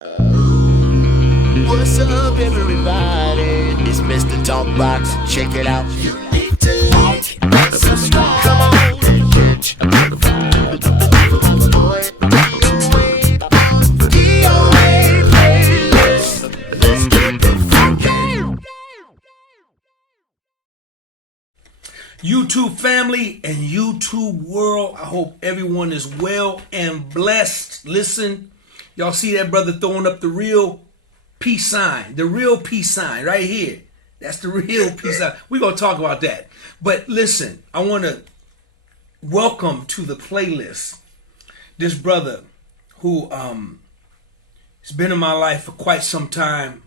What's up, everybody? It's Mr. Talkbox. Check it out. You need to like and subscribe. Come on and catch a vibe. Boy, DOA playlist. Let's keep it funky. YouTube family and YouTube world, I hope everyone is well and blessed. Listen, y'all see that brother throwing up the real peace sign, right here. That's the real peace sign. We're going to talk about that. But listen, I want to welcome to the playlist this brother who has been in my life for quite some time.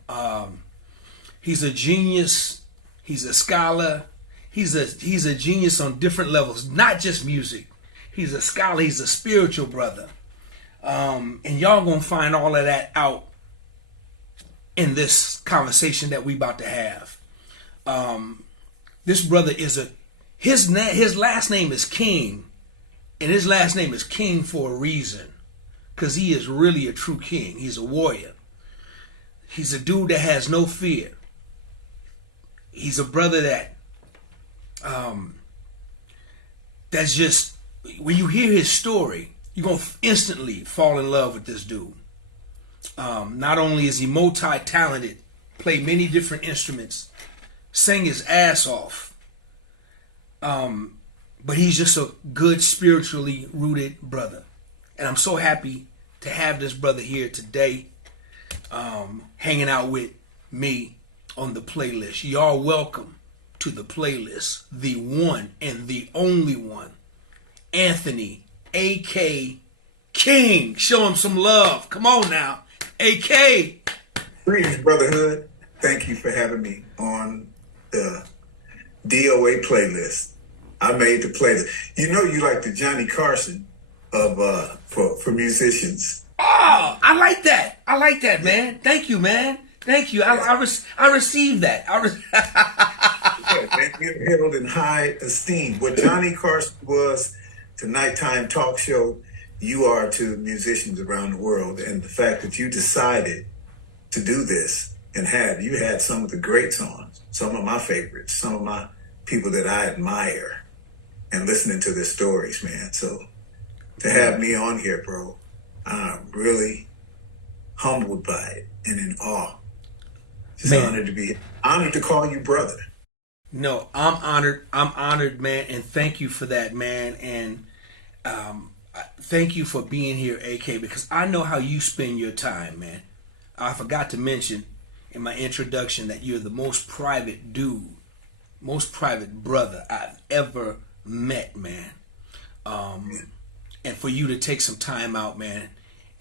He's a genius. He's a scholar. He's a genius on different levels, not just music. He's a scholar. He's a spiritual brother. And y'all gonna find all of that out in this conversation that we about to have. This brother is his last name is King, and his last name is King for a reason, because he is really a true king. He's a warrior. He's a dude that has no fear. He's a brother that that's just, when you hear his story, you're going to instantly fall in love with this dude. Not only is he multi-talented, play many different instruments, sang his ass off, but he's just a good, spiritually rooted brother. And I'm so happy to have this brother here today, hanging out with me on the playlist. Y'all welcome to the playlist, the one and the only one, Anthony, A.K. King. Show him some love. Come on now, A.K. Greetings, brotherhood. Thank you for having me on the DOA playlist. I made the playlist. You know, you like the Johnny Carson of for musicians. Oh, I like that. I like that, man. Thank you, man. Thank you. I received that. Yeah, you're held in high esteem. What Johnny Carson was to nighttime talk show, you are to musicians around the world. And the fact that you decided to do this and you had some of the greats on, some of my favorites, some of my people that I admire, and listening to their stories, man. So to have me on here, bro, I'm really humbled by it and in awe. Just honored to call you brother. No, I'm honored, man, and thank you for that, man. And thank you for being here, AK, because I know how you spend your time, man. I forgot to mention in my introduction that you're the most private dude, most private brother I've ever met, man. And for you to take some time out, man,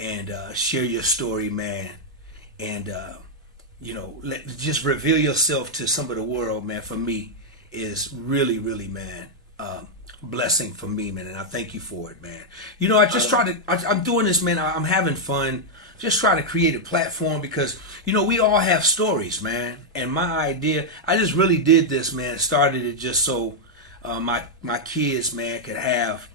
and share your story, man, and just reveal yourself to some of the world, man, for me is really, really, man, blessing for me, man, and I thank you for it, man. You know, I'm doing this, man, I'm having fun, just trying to create a platform because, you know, we all have stories, man, and my idea, I just really did this, man, started it just so my kids, man, could have,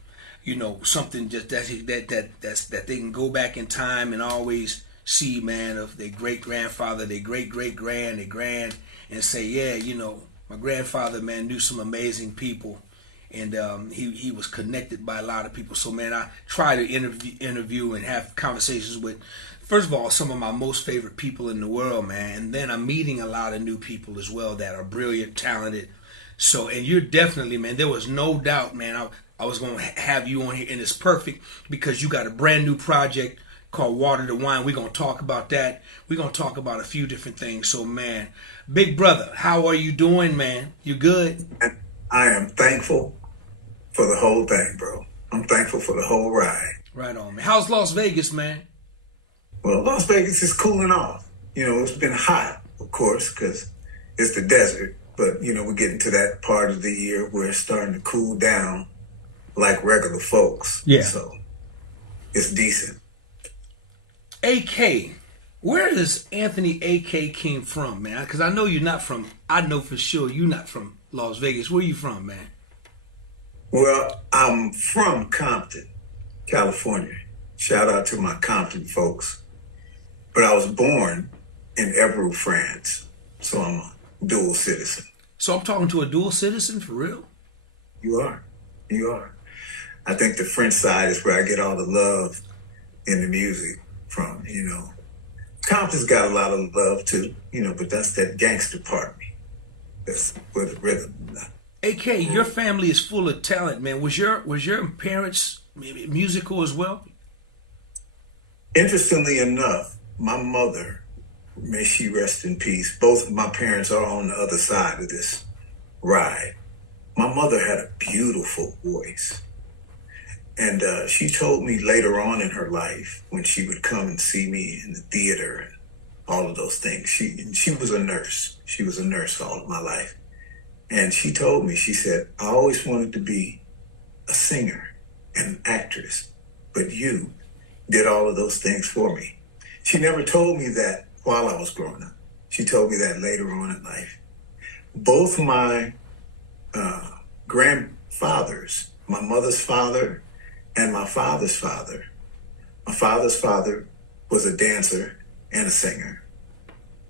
you know, something just that they can go back in time and always see, man, of their great-grandfather, their great-great-grand, their grand, and say, yeah, you know, my grandfather, man, knew some amazing people, and he was connected by a lot of people. So, man, I try to interview and have conversations with, first of all, some of my most favorite people in the world, man, and then I'm meeting a lot of new people as well that are brilliant, talented. So, and you're definitely, man, there was no doubt, man, I was going to have you on here, and it's perfect because you got a brand new project called Water to Wine. We're going to talk about that. We're going to talk about a few different things. So, man, big brother, how are you doing, man? You good? I am thankful for the whole thing, bro. I'm thankful for the whole ride. Right on, man. How's Las Vegas, man? Well, Las Vegas is cooling off. You know, it's been hot, of course, because it's the desert. But, you know, we're getting to that part of the year where it's starting to cool down like regular folks. Yeah. So it's decent. AK, where is Anthony A.K. King from, man? Because I know you're not from, I know for sure you're not from Las Vegas. Where you from, man? Well, I'm from Compton, California. Shout out to my Compton folks. but I was born in Évreux, France. So I'm a dual citizen. So I'm talking to a dual citizen for real? You are. You are. I think the French side is where I get all the love in the music from, you know. Compton's got a lot of love too, you know, but that's that gangster part of me. That's where the rhythm. AK, your family is full of talent, man. Was your parents musical as well? Interestingly enough, my mother, may she rest in peace, both of my parents are on the other side of this ride. My mother had a beautiful voice. And she told me later on in her life, when she would come and see me in the theater and all of those things, she was a nurse. She was a nurse all of my life. And she told me, she said, I always wanted to be a singer and an actress, but you did all of those things for me. She never told me that while I was growing up. She told me that later on in life. Both my grandfathers, my mother's father and my father's father. My father's father was a dancer and a singer.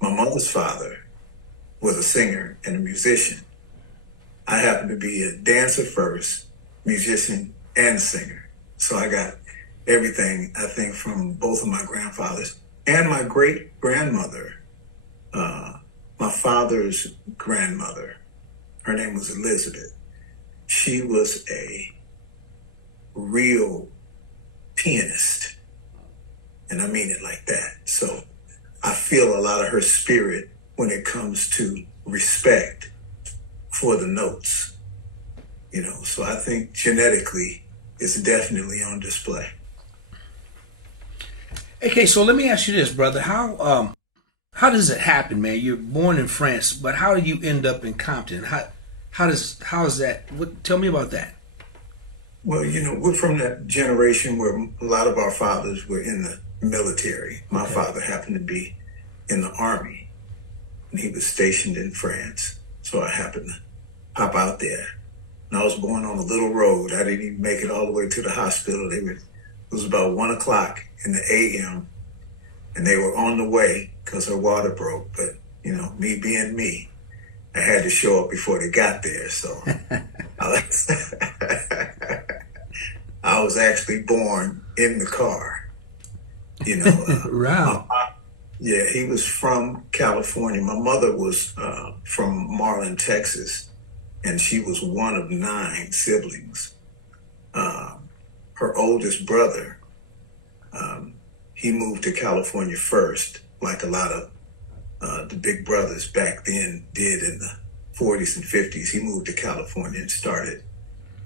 My mother's father was a singer and a musician. I happened to be a dancer first, musician, and singer. So I got everything, I think, from both of my grandfathers and my great-grandmother, my father's grandmother. Her name was Elizabeth. She was a real pianist, and I mean it like that. So I feel a lot of her spirit when it comes to respect for the notes, you know. So I think genetically it's definitely on display. Okay, so let me ask you this, brother. How does it happen, man? You're born in France, but how do you end up in Compton? How is that? Tell me about that. Well, you know, we're from that generation where a lot of our fathers were in the military. My father happened to be in the army, and he was stationed in France. So I happened to pop out there. And I was born on a little road. I didn't even make it all the way to the hospital. It was about 1 o'clock in the a.m., and they were on the way because her water broke. But, you know, me being me, I had to show up before they got there. So I was actually born in the car, you know. Wow. Yeah, he was from California. My mother was from Marlin, Texas, and she was one of 9 siblings. Her oldest brother, he moved to California first, like a lot of the big brothers back then did in the 40s and 50s. He moved to California and started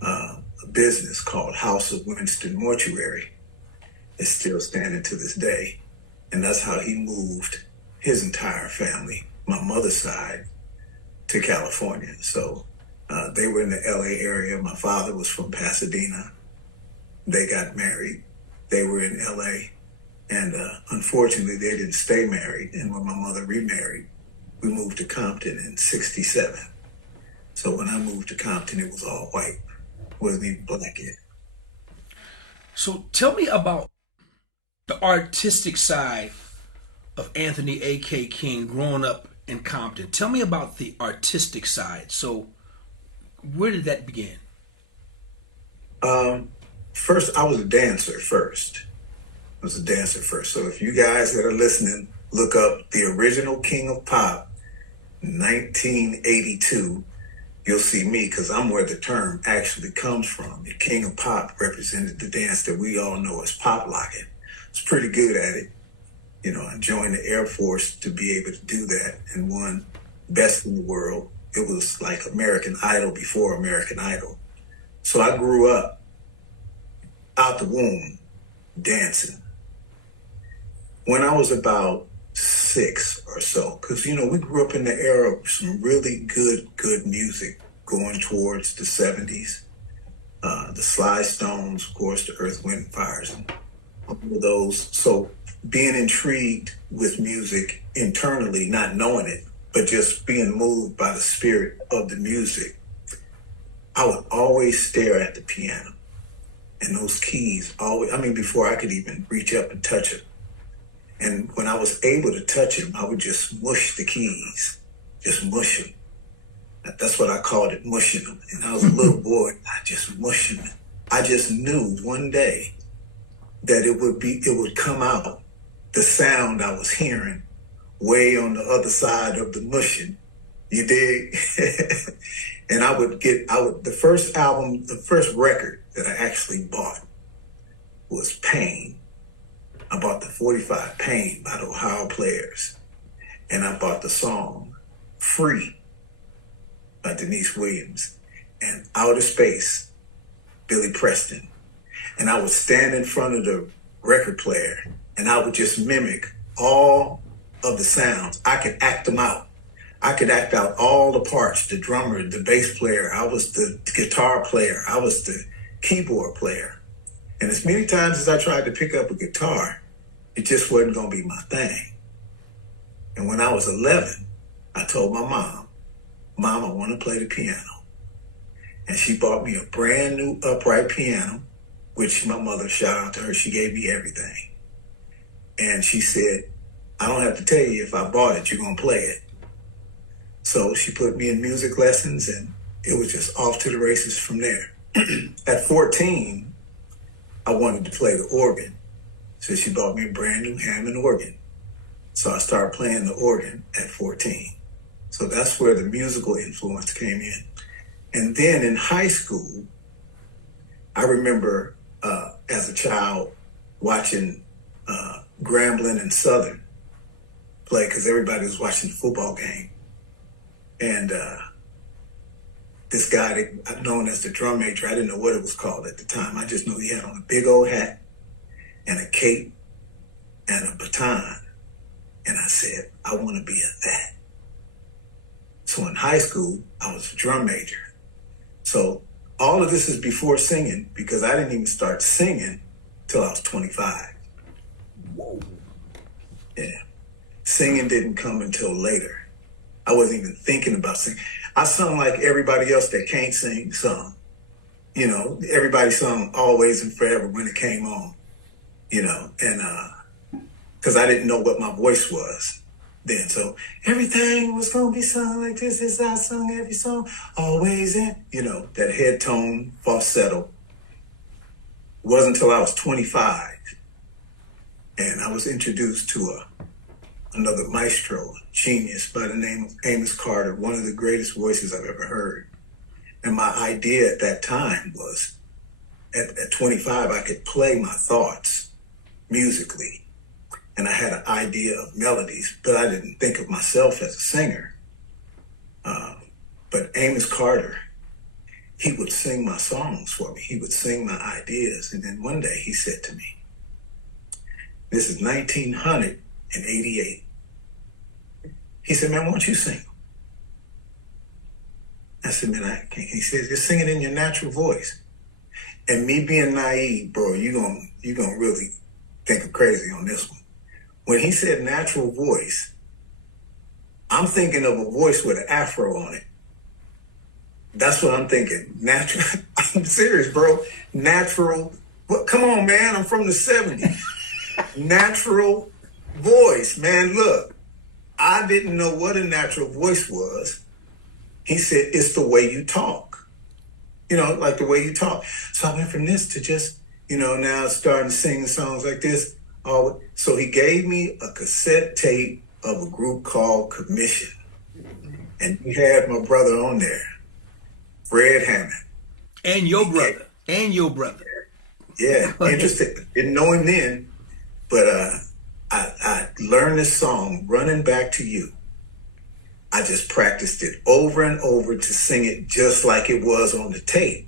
a business called House of Winston Mortuary. It's still standing to this day. And that's how he moved his entire family, my mother's side, to California. So they were in the LA area. My father was from Pasadena. They got married. They were in LA. And unfortunately, they didn't stay married. And when my mother remarried, we moved to Compton in 67. So when I moved to Compton, it was all white. Wasn't even black yet. So tell me about the artistic side of Anthony A.K. King growing up in Compton. Tell me about the artistic side. So where did that begin? First, I was a dancer first. So if you guys that are listening, look up the original King of Pop, 1982, you'll see me, because I'm where the term actually comes from. The King of Pop represented the dance that we all know as pop locking. I was pretty good at it. You know, I joined the Air Force to be able to do that and won Best in the World. It was like American Idol before American Idol. So I grew up out the womb dancing. When I was about 6 or so, because, you know, we grew up in the era of some really good music going towards the 70s. The Sly Stones, of course, the Earth, Wind, and Fires, and all of those. So being intrigued with music internally, not knowing it, but just being moved by the spirit of the music, I would always stare at the piano. And those keys always, I mean, before I could even reach up and touch it. And when I was able to touch them, I would just mush the keys, just mush them. That's what I called it, mushing them. And I was a little boy, I just mush them. I just knew one day that it would come out, the sound I was hearing way on the other side of the mushing. You dig? And the first record that I actually bought was Pain. I bought the 45 Pain by the Ohio Players. And I bought the song Free by Denise Williams, and Outer Space, Billy Preston. And I would stand in front of the record player and I would just mimic all of the sounds. I could act them out. I could act out all the parts, the drummer, the bass player. I was the guitar player. I was the keyboard player. And as many times as I tried to pick up a guitar, it just wasn't going to be my thing. And when I was 11, I told my mom, Mom, I want to play the piano. And she bought me a brand new upright piano, which my mother, shout out to her, she gave me everything. And she said, I don't have to tell you if I bought it, you're going to play it. So she put me in music lessons and it was just off to the races from there. At 14, I wanted to play the organ. So she bought me a brand new Hammond organ. So I started playing the organ at 14. So that's where the musical influence came in. And then in high school, I remember as a child watching Grambling and Southern play because everybody was watching the football game. And this guy known as the drum major, I didn't know what it was called at the time. I just knew he had on a big old hat and a cape and a baton. And I said, I want to be a that. So in high school, I was a drum major. So all of this is before singing because I didn't even start singing till I was 25. Whoa. Yeah. Singing didn't come until later. I wasn't even thinking about singing. I sung like everybody else that can't sing sung. You know, everybody sung Always and Forever when it came on, you know, and because I didn't know what my voice was then. So everything was going to be sung like this as I sung every song, always in, you know, that head tone, falsetto. It wasn't until I was 25 and I was introduced to another maestro, genius by the name of Amos Carter, one of the greatest voices I've ever heard. And my idea at that time was at 25, I could play my thoughts musically. And I had an idea of melodies, but I didn't think of myself as a singer. But Amos Carter, he would sing my songs for me. He would sing my ideas. And then one day he said to me, this is 1988. He said, man, why don't you sing? I said, man, I can't. He said, just sing it in your natural voice. And me being naive, bro, you're gonna really think I'm crazy on this one. When he said natural voice, I'm thinking of a voice with an afro on it. That's what I'm thinking. Natural. I'm serious, bro. Natural. What? Come on, man. I'm from the 70s. Natural voice, man. Look, I didn't know what a natural voice was. He said, it's the way you talk. You know, like the way you talk. So I went from this to just, you know, now starting to sing songs like this. So he gave me a cassette tape of a group called Commission. And he had my brother on there, Fred Hammond. And your brother. And your brother. Yeah, interesting. Didn't know him then, but I learned this song, Running Back to You. I just practiced it over and over to sing it just like it was on the tape.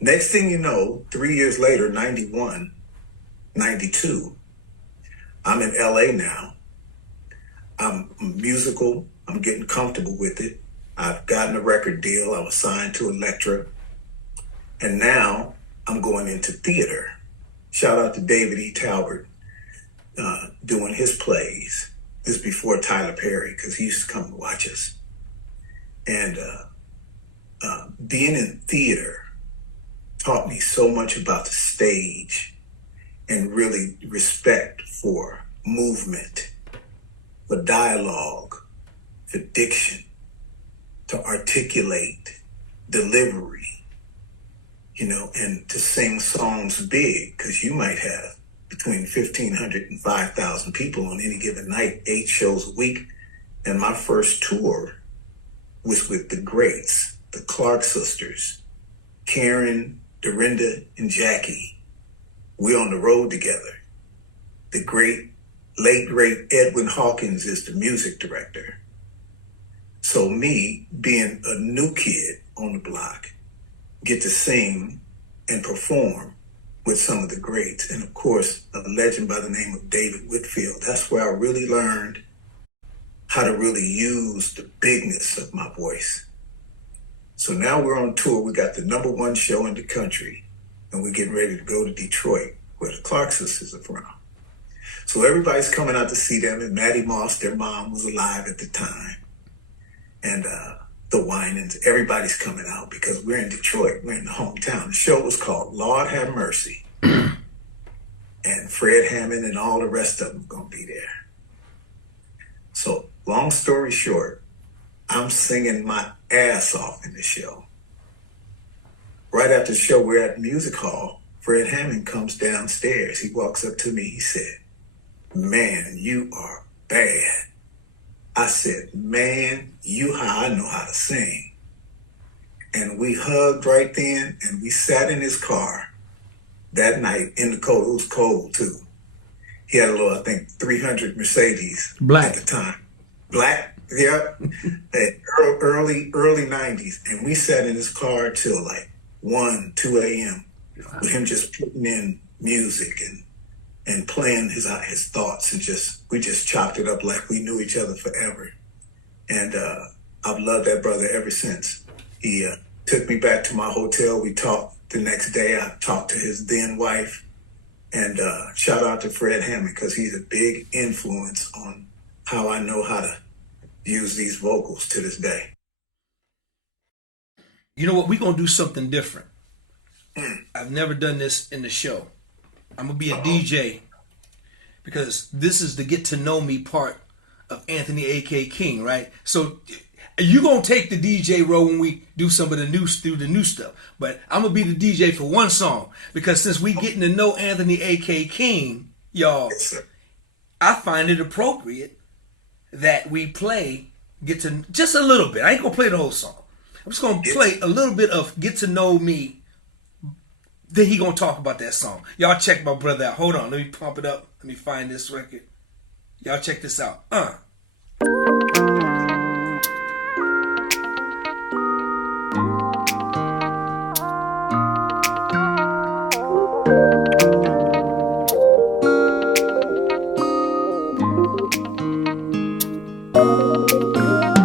Next thing you know, 3 years later, 91, 92, I'm in LA now. I'm musical. I'm getting comfortable with it. I've gotten a record deal. I was signed to Elektra. And now I'm going into theater. Shout out to David E. Talbert doing his plays. This is before Tyler Perry, because he used to come and watch us. And being in theater taught me so much about the stage and really respect for movement, for dialogue, for diction, to articulate delivery, and to sing songs big, because you might have between 1,500 and 5,000 people on any given night, 8 shows a week. And my first tour was with the greats, the Clark sisters, Karen, Dorinda, and Jackie. We're on the road together. The late great Edwin Hawkins is the music director. So me, being a new kid on the block, get to sing and perform with some of the greats. And of course, a legend by the name of David Whitfield. That's where I really learned how to really use the bigness of my voice. So now we're on tour. We got the #1 show in the country, and we're getting ready to go to Detroit, where the Clark sisters are from. So everybody's coming out to see them, and Maddie Moss, their mom, was alive at the time. And the Winans, everybody's coming out because we're in Detroit. We're in the hometown. The show was called Lord Have Mercy. And Fred Hammond and all the rest of them are going to be there. So long story short, I'm singing my ass off in the show. Right after the show, we're at music hall. Fred Hammond comes downstairs. He walks up to me. He said, "Man, you are bad." I said, "Man, you how I know how to sing." And we hugged right then, and we sat in his car that night in the cold. It was cold too. He had a little, I think, 300 Mercedes Black. at the time. Black, yeah. early 90s. And we sat in his car till like 1, 2 a.m. with him just putting in music and playing his thoughts, and we just chopped it up like we knew each other forever. And I've loved that brother ever since. He took me back to my hotel. We talked the next day. I talked to his then wife. And shout out to Fred Hammond, because he's a big influence on how I know how to use these vocals to this day. You know what? We're going to do something different. I've never done this in the show. I'm going to be a DJ, because this is the get to know me part of Anthony A.K. King, right? So you're going to take the DJ role when we do some of the new stuff. But I'm going to be the DJ for one song, because since we getting to know Anthony A.K. King, y'all, Yes, I find it appropriate that we get to just a little bit. I ain't going to play the whole song. I'm just going to play a little bit of Get to Know Me. Then he going to talk about that song. Y'all check my brother out. Hold on. Let me pump it up. Let me find this record. Y'all check this out.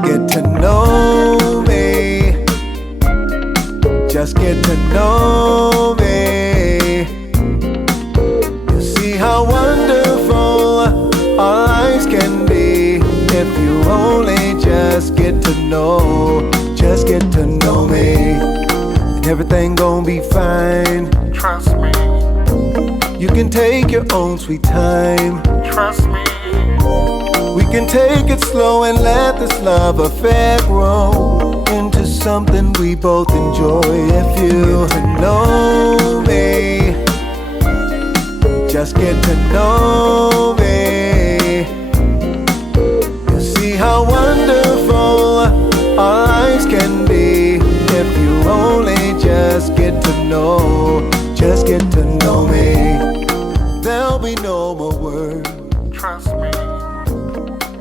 Get to know me. Just get to know me. You see how wonderful our lives can be if you only just get to know me. And everything gon' be fine. Trust me, You can take your own sweet time. trust me, We can take it slow and let this love affair grow into something we both enjoy. If you get to know me, just get to know me. You see how wonderful our lives can be if you only just get to know me. There'll be no more words. trust me,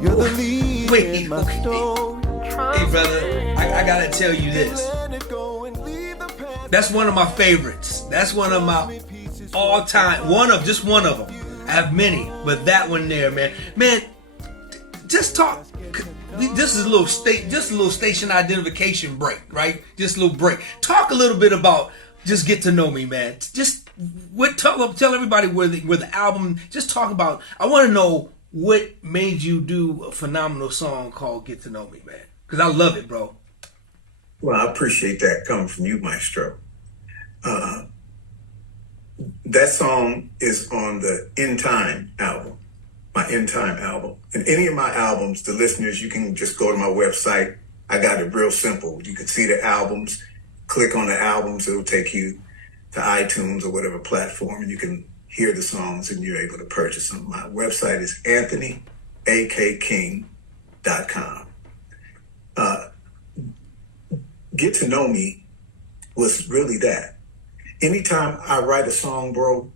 You're the lead Wait, in my okay. story. Hey, brother, I got to tell you this. Let it go and leave the past. That's one of my favorites. That's one of my all-time, just one of them. I have many, but that one there, man. Man, just talk. This is a little station identification break, right? Just a little break. Talk a little bit about just Get to Know Me, man. Just tell everybody where the album. Just talk about. I want to know what made you do a phenomenal song called Get to Know Me, man. Because I love it, bro. Well, I appreciate that coming from you, Maestro. That song is on the In Time album, my In Time album. And any of my albums, the listeners, you can just go to my website. I got it real simple. You can see the albums, click on the albums, it'll take you to iTunes or whatever platform, and you can hear the songs and you're able to purchase them. My website is anthonyakking.com. Get to Know Me was really that. Anytime I write a song, bro,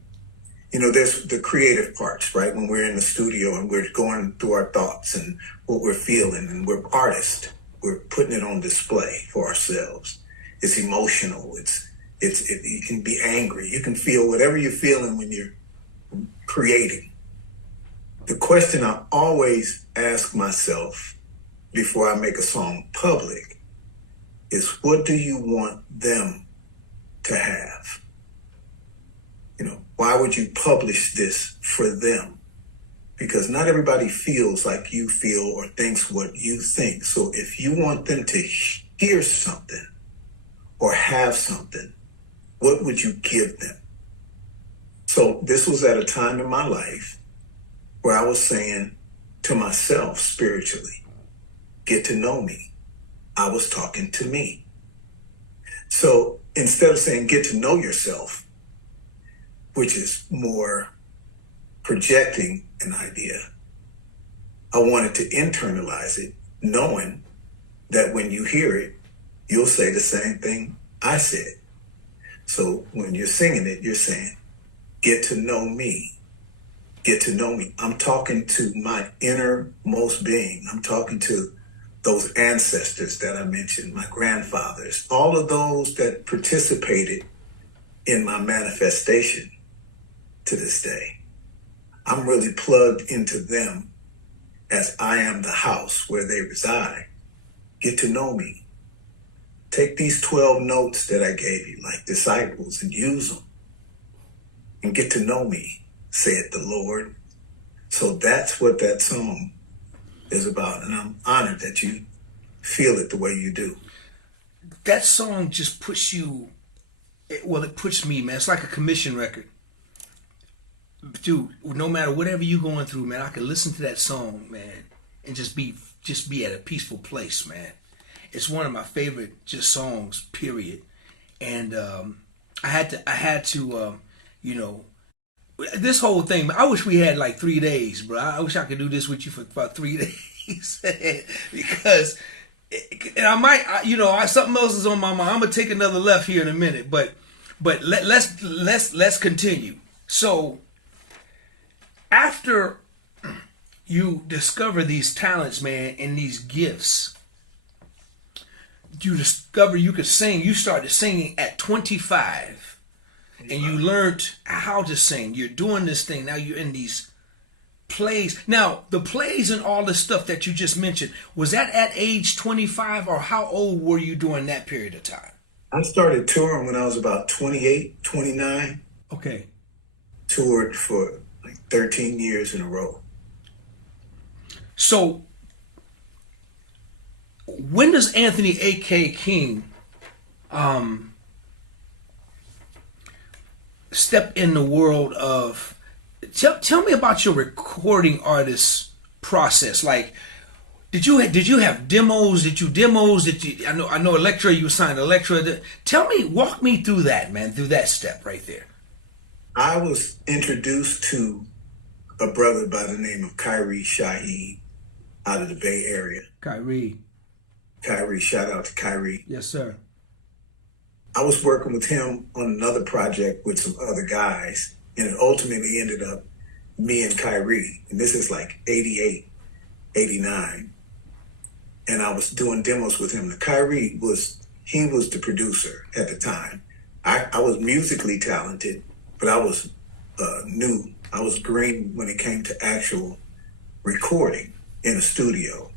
you know, there's the creative parts, right? When we're in the studio and we're going through our thoughts and what we're feeling, and we're artists, we're putting it on display for ourselves. It's emotional. You can be angry. You can feel whatever you're feeling when you're creating. The question I always ask myself before I make a song public is, what do you want them to have? You know, why would you publish this for them? Because not everybody feels like you feel or thinks what you think. So if you want them to hear something or have something, what would you give them? So this was at a time in my life where I was saying to myself spiritually, get to know me. I was talking to me. So instead of saying get to know yourself, which is more projecting an idea, I wanted to internalize it, knowing that when you hear it, you'll say the same thing I said. So when you're singing it, you're saying, get to know me. Get to know me. I'm talking to my innermost being. I'm talking to those ancestors that I mentioned, my grandfathers, all of those that participated in my manifestation to this day. I'm really plugged into them as I am the house where they reside. Get to know me. Take these 12 notes that I gave you, like disciples, and use them. And get to know me, saith the Lord. So that's what that song is about. And I'm honored that you feel it the way you do. That song just puts you, well, it puts me, man. It's like a commission record. Dude, no matter whatever you're going through, man, I can listen to that song, man, and just be at a peaceful place, man. It's one of my favorite just songs, period. And I had to, you know, this whole thing. I wish we had like 3 days, bro. I wish I could do this with you for about 3 days because, and I might, you know, something else is on my mind. I'm gonna take another left here in a minute, but let's continue. So after you discover these talents, man, and these gifts, you discover you could sing. You started singing at 25, and you learned how to sing. You're doing this thing. Now you're in these plays. Now, the plays and all this stuff that you just mentioned, was that at age 25, or how old were you during that period of time? I started touring when I was about 28, 29. Okay. Toured for like 13 years in a row. So, when does Anthony A.K. King step in the world of, tell me about your recording artist process? Like, did you have demos? I know Elektra, you signed Elektra. Walk me through that, man, through that step right there. I was introduced to a brother by the name of Kyrie Shaheed out of the Bay Area. Kyrie, shout out to Kyrie. yes, sir. I was working with him on another project with some other guys, and it ultimately ended up me and Kyrie. And this is like 88, 89. And I was doing demos with him. Kyrie was the producer at the time. I was musically talented, but I was new. I was green when it came to actual recording in a studio.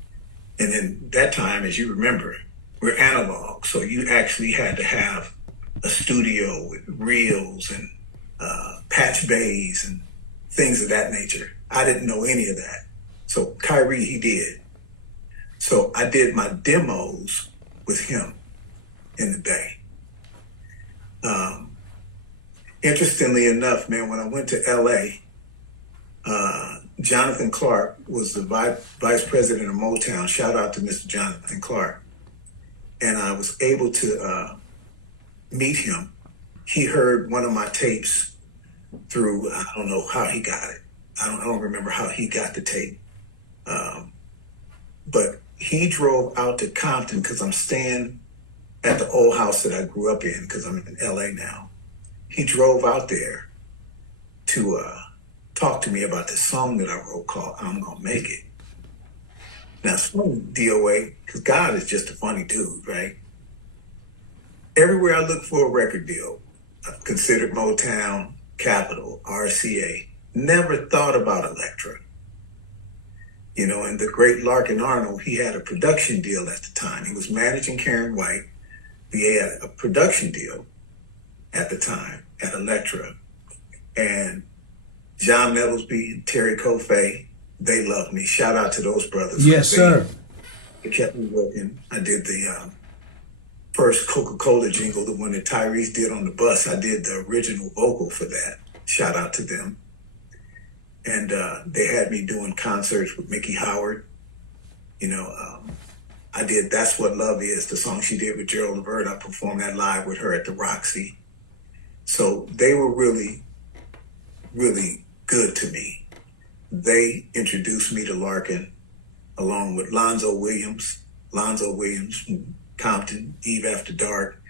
And in that time, as you remember, we're analog. So you actually had to have a studio with reels and patch bays and things of that nature. I didn't know any of that. So Kyrie, he did. So I did my demos with him in the Bay. Interestingly enough, man, when I went to LA, Jonathan Clark was the vice president of Motown. Shout out to Mr. Jonathan Clark. And I was able to meet him. He heard one of my tapes through, I don't know how he got it. I don't remember how he got the tape. But he drove out to Compton because I'm staying at the old house that I grew up in because I'm in LA now. He drove out there to talk to me about this song that I wrote called I'm Gonna Make It. Now, it's funny, DOA, because God is just a funny dude, right? Everywhere I look for a record deal, considered Motown, Capitol, RCA, never thought about Elektra. You know, and the great Larkin Arnold, he had a production deal at the time. He was managing Karen White. He had a production deal at the time at Elektra. And John Nettlesby and Terry Coffey, they loved me. Shout out to those brothers. Yes, sir. They kept me working. I did the first Coca-Cola jingle, the one that Tyrese did on the bus. I did the original vocal for that. Shout out to them. And they had me doing concerts with Mickey Howard. You know, I did That's What Love Is, the song she did with Gerald Levert. I performed that live with her at the Roxy. So they were really, really good to me. They introduced me to Larkin along with Lonzo Williams from Compton, Eve After Dark,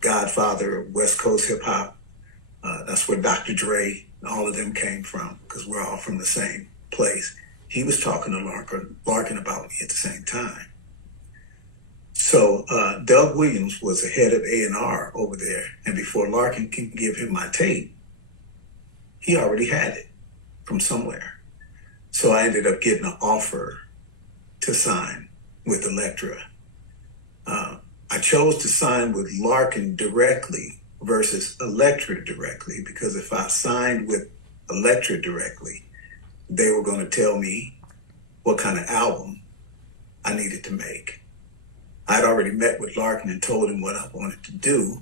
Godfather of West Coast hip hop. That's where Dr. Dre and all of them came from because we're all from the same place. He was talking to Larkin about me at the same time. So Doug Williams was the head of A&R over there. And before Larkin can give him my tape, he already had it from somewhere. So I ended up getting an offer to sign with Elektra. I chose to sign with Larkin directly versus Elektra directly because if I signed with Elektra directly, they were going to tell me what kind of album I needed to make. I'd already met with Larkin and told him what I wanted to do.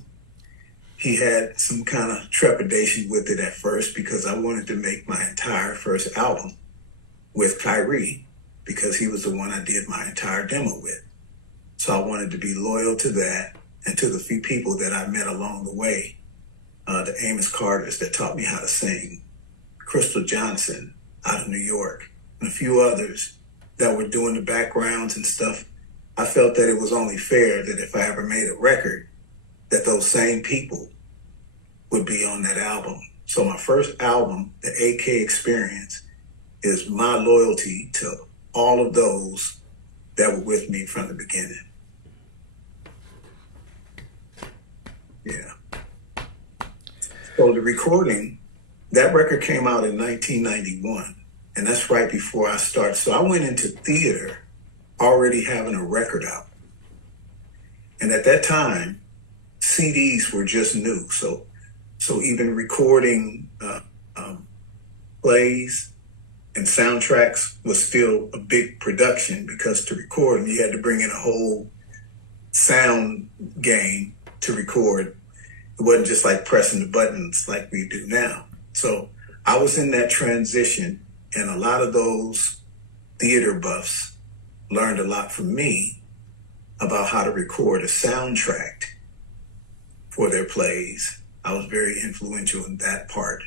He had some kind of trepidation with it at first because I wanted to make my entire first album with Kyrie because he was the one I did my entire demo with. So I wanted to be loyal to that and to the few people that I met along the way. The Amos Carters that taught me how to sing, Crystal Johnson out of New York, and a few others that were doing the backgrounds and stuff. I felt that it was only fair that if I ever made a record, that those same people would be on that album. So my first album, the AK Experience, is my loyalty to all of those that were with me from the beginning. Yeah. So the recording, that record came out in 1991, and that's right before I started. So I went into theater already having a record out. And at that time, CDs were just new. So even recording plays and soundtracks was still a big production because to record them, you had to bring in a whole sound game to record. It wasn't just like pressing the buttons like we do now. So I was in that transition, and a lot of those theater buffs learned a lot from me about how to record a soundtrack for their plays. I was very influential in that part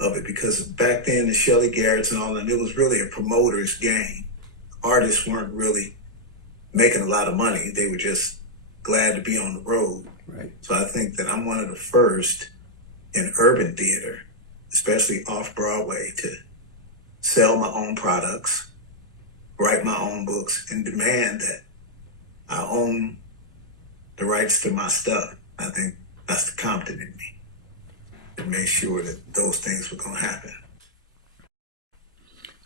of it because back then the Shelley Garretts and all that, it was really a promoter's game. Artists weren't really making a lot of money. They were just glad to be on the road. Right. So I think that I'm one of the first in urban theater, especially off-Broadway, to sell my own products, write my own books, and demand that I own the rights to my stuff. I think that's the Compton in me to make sure that those things were going to happen.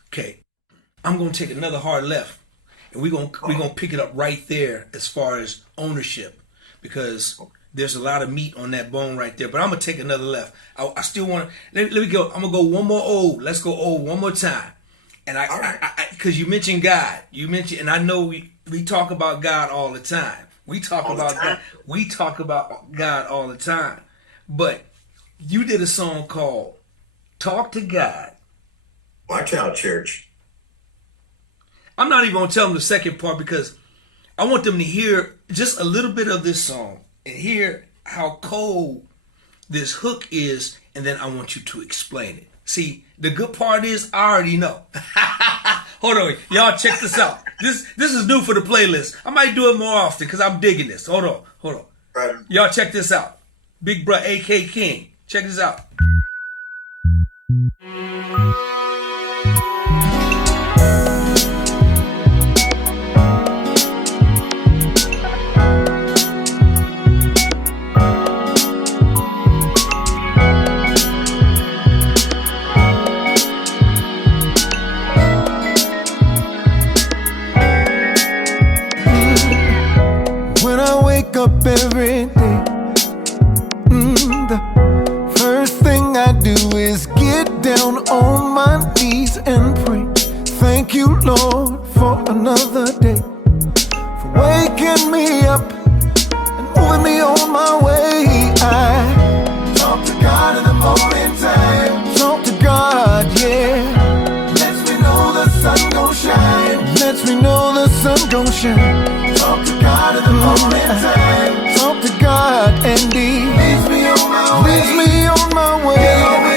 Okay, I'm going to take another hard left, and we're gonna pick it up right there as far as ownership, because there's a lot of meat on that bone right there. But I'm gonna take another left. I still want to let me go. I'm gonna go one more old. Let's go old one more time. And I because you mentioned God, and I know we talk about God all the time. We talk about God all the time. But you did a song called Talk to God. Watch out, church. I'm not even going to tell them the second part because I want them to hear just a little bit of this song and hear how cold this hook is, and then I want you to explain it. See, the good part is I already know. Hold on, y'all check this out. This is new for the playlist. I might do it more often because I'm digging this. Hold on. Right. Y'all check this out. Big Bruh AK King. Check this out. When I wake up every day, the first thing I do is get down on my knees and pray. Thank you, Lord, for another day, for waking me up and moving me on my way. I talk to God in the morning time. Talk to God, yeah. Lets me know the sun gon' shine. Lets me know the sun gon' shine. Talk to God in the morning time. Talk to God and He leads me on my way. Leads me on my way.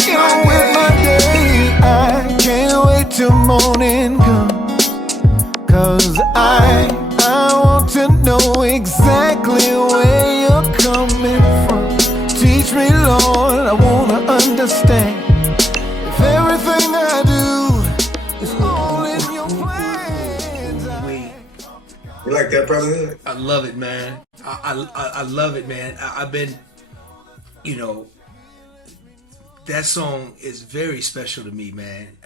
Get on with my day. I can't wait till morning comes, 'cause I want to know exactly where you're coming from. Teach me, Lord, I wanna understand. If everything I do is all in your plans. You like that, brotherhood? I love it, man. I love it, man. I've been, that song is very special to me, man.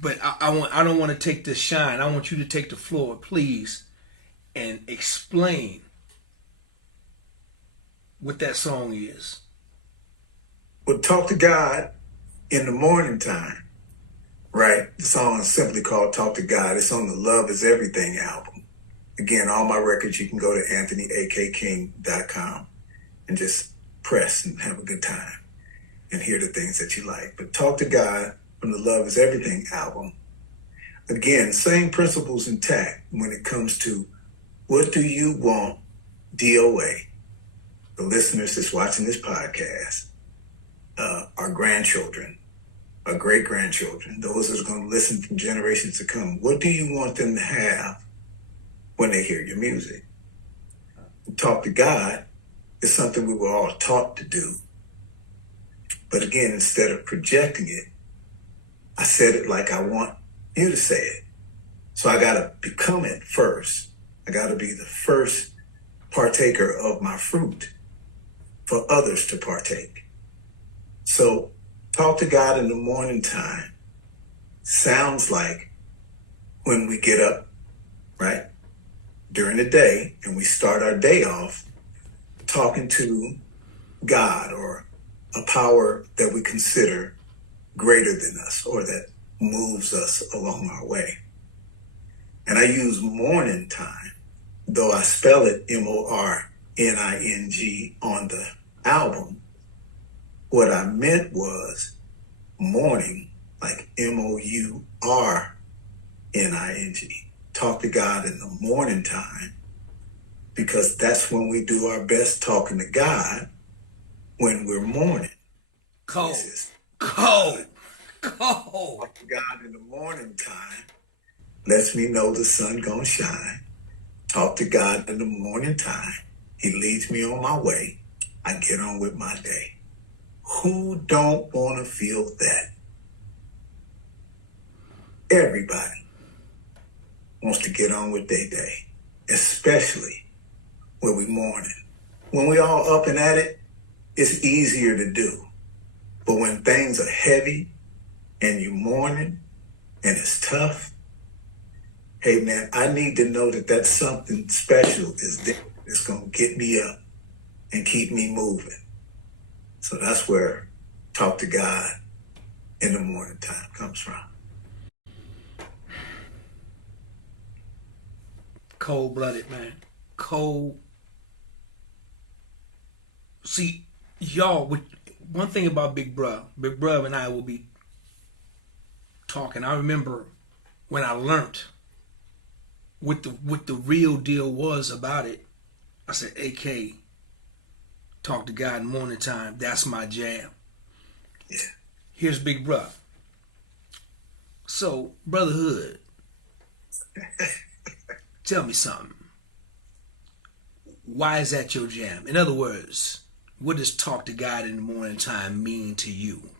But I don't want to take the shine. I want you to take the floor, please, and explain what that song is. Well, Talk to God in the morning time. Right? The song is simply called Talk to God. It's on the Love is Everything album. Again, all my records, you can go to anthonyakking.com and just press and have a good time and hear the things that you like. But Talk to God from the Love is Everything album. Again, same principles intact when it comes to what do you want DOA, the listeners that's watching this podcast, our grandchildren, our great-grandchildren, those that are going to listen from generations to come. What do you want them to have when they hear your music? Talk to God is something we were all taught to do. But again, instead of projecting it, I said it like I want you to say it. So I got to become it first. I got to be the first partaker of my fruit for others to partake. So Talk to God in the morning time sounds like when we get up, right, during the day, and we start our day off talking to God or a power that we consider greater than us or that moves us along our way. And I use morning time, though I spell it MORNING on the album. What I meant was morning, like MOURNING. Talk to God in the morning time, because that's when we do our best talking to God, when we're mourning. Cold. Talk to God in the morning time lets me know the sun gonna shine. Talk to God in the morning time. He leads me on my way. I get on with my day. Who don't want to feel that? Everybody wants to get on with their day, especially when we mourning. When we all up and at it, it's easier to do. But when things are heavy and you mourning and it's tough, hey man, I need to know that that's something special is there. It's going to get me up and keep me moving. So that's where Talk to God in the morning time comes from. Cold-blooded, man. Cold See, y'all, one thing about Big Bruh and I will be talking. I remember when I learned what the real deal was about it. I said, AK, talk to God in the morning time. That's my jam. Yeah. Here's Big Bruh. So, Brotherhood, tell me something. Why is that your jam? In other words, what does talk to God in the morning time mean to you?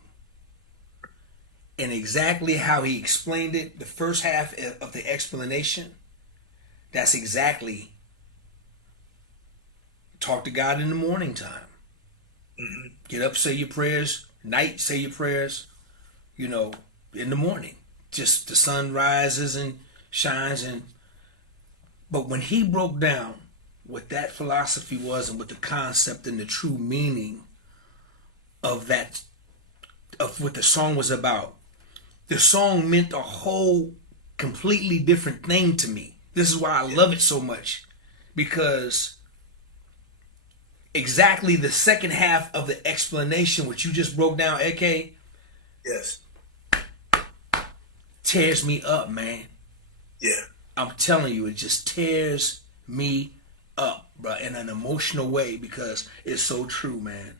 And exactly how he explained it, the first half of the explanation, that's exactly talk to God in the morning time. Mm-hmm. Get up, say your prayers. Night, say your prayers. In the morning. Just the sun rises and shines. But when he broke down what that philosophy was and what the concept and the true meaning of what the song was about, the song meant a whole completely different thing to me. This is why I love it so much, because exactly the second half of the explanation, which you just broke down, AK, Yes. tears me up, man. Yeah. I'm telling you, it just tears me up, bro, in an emotional way, because it's so true, man.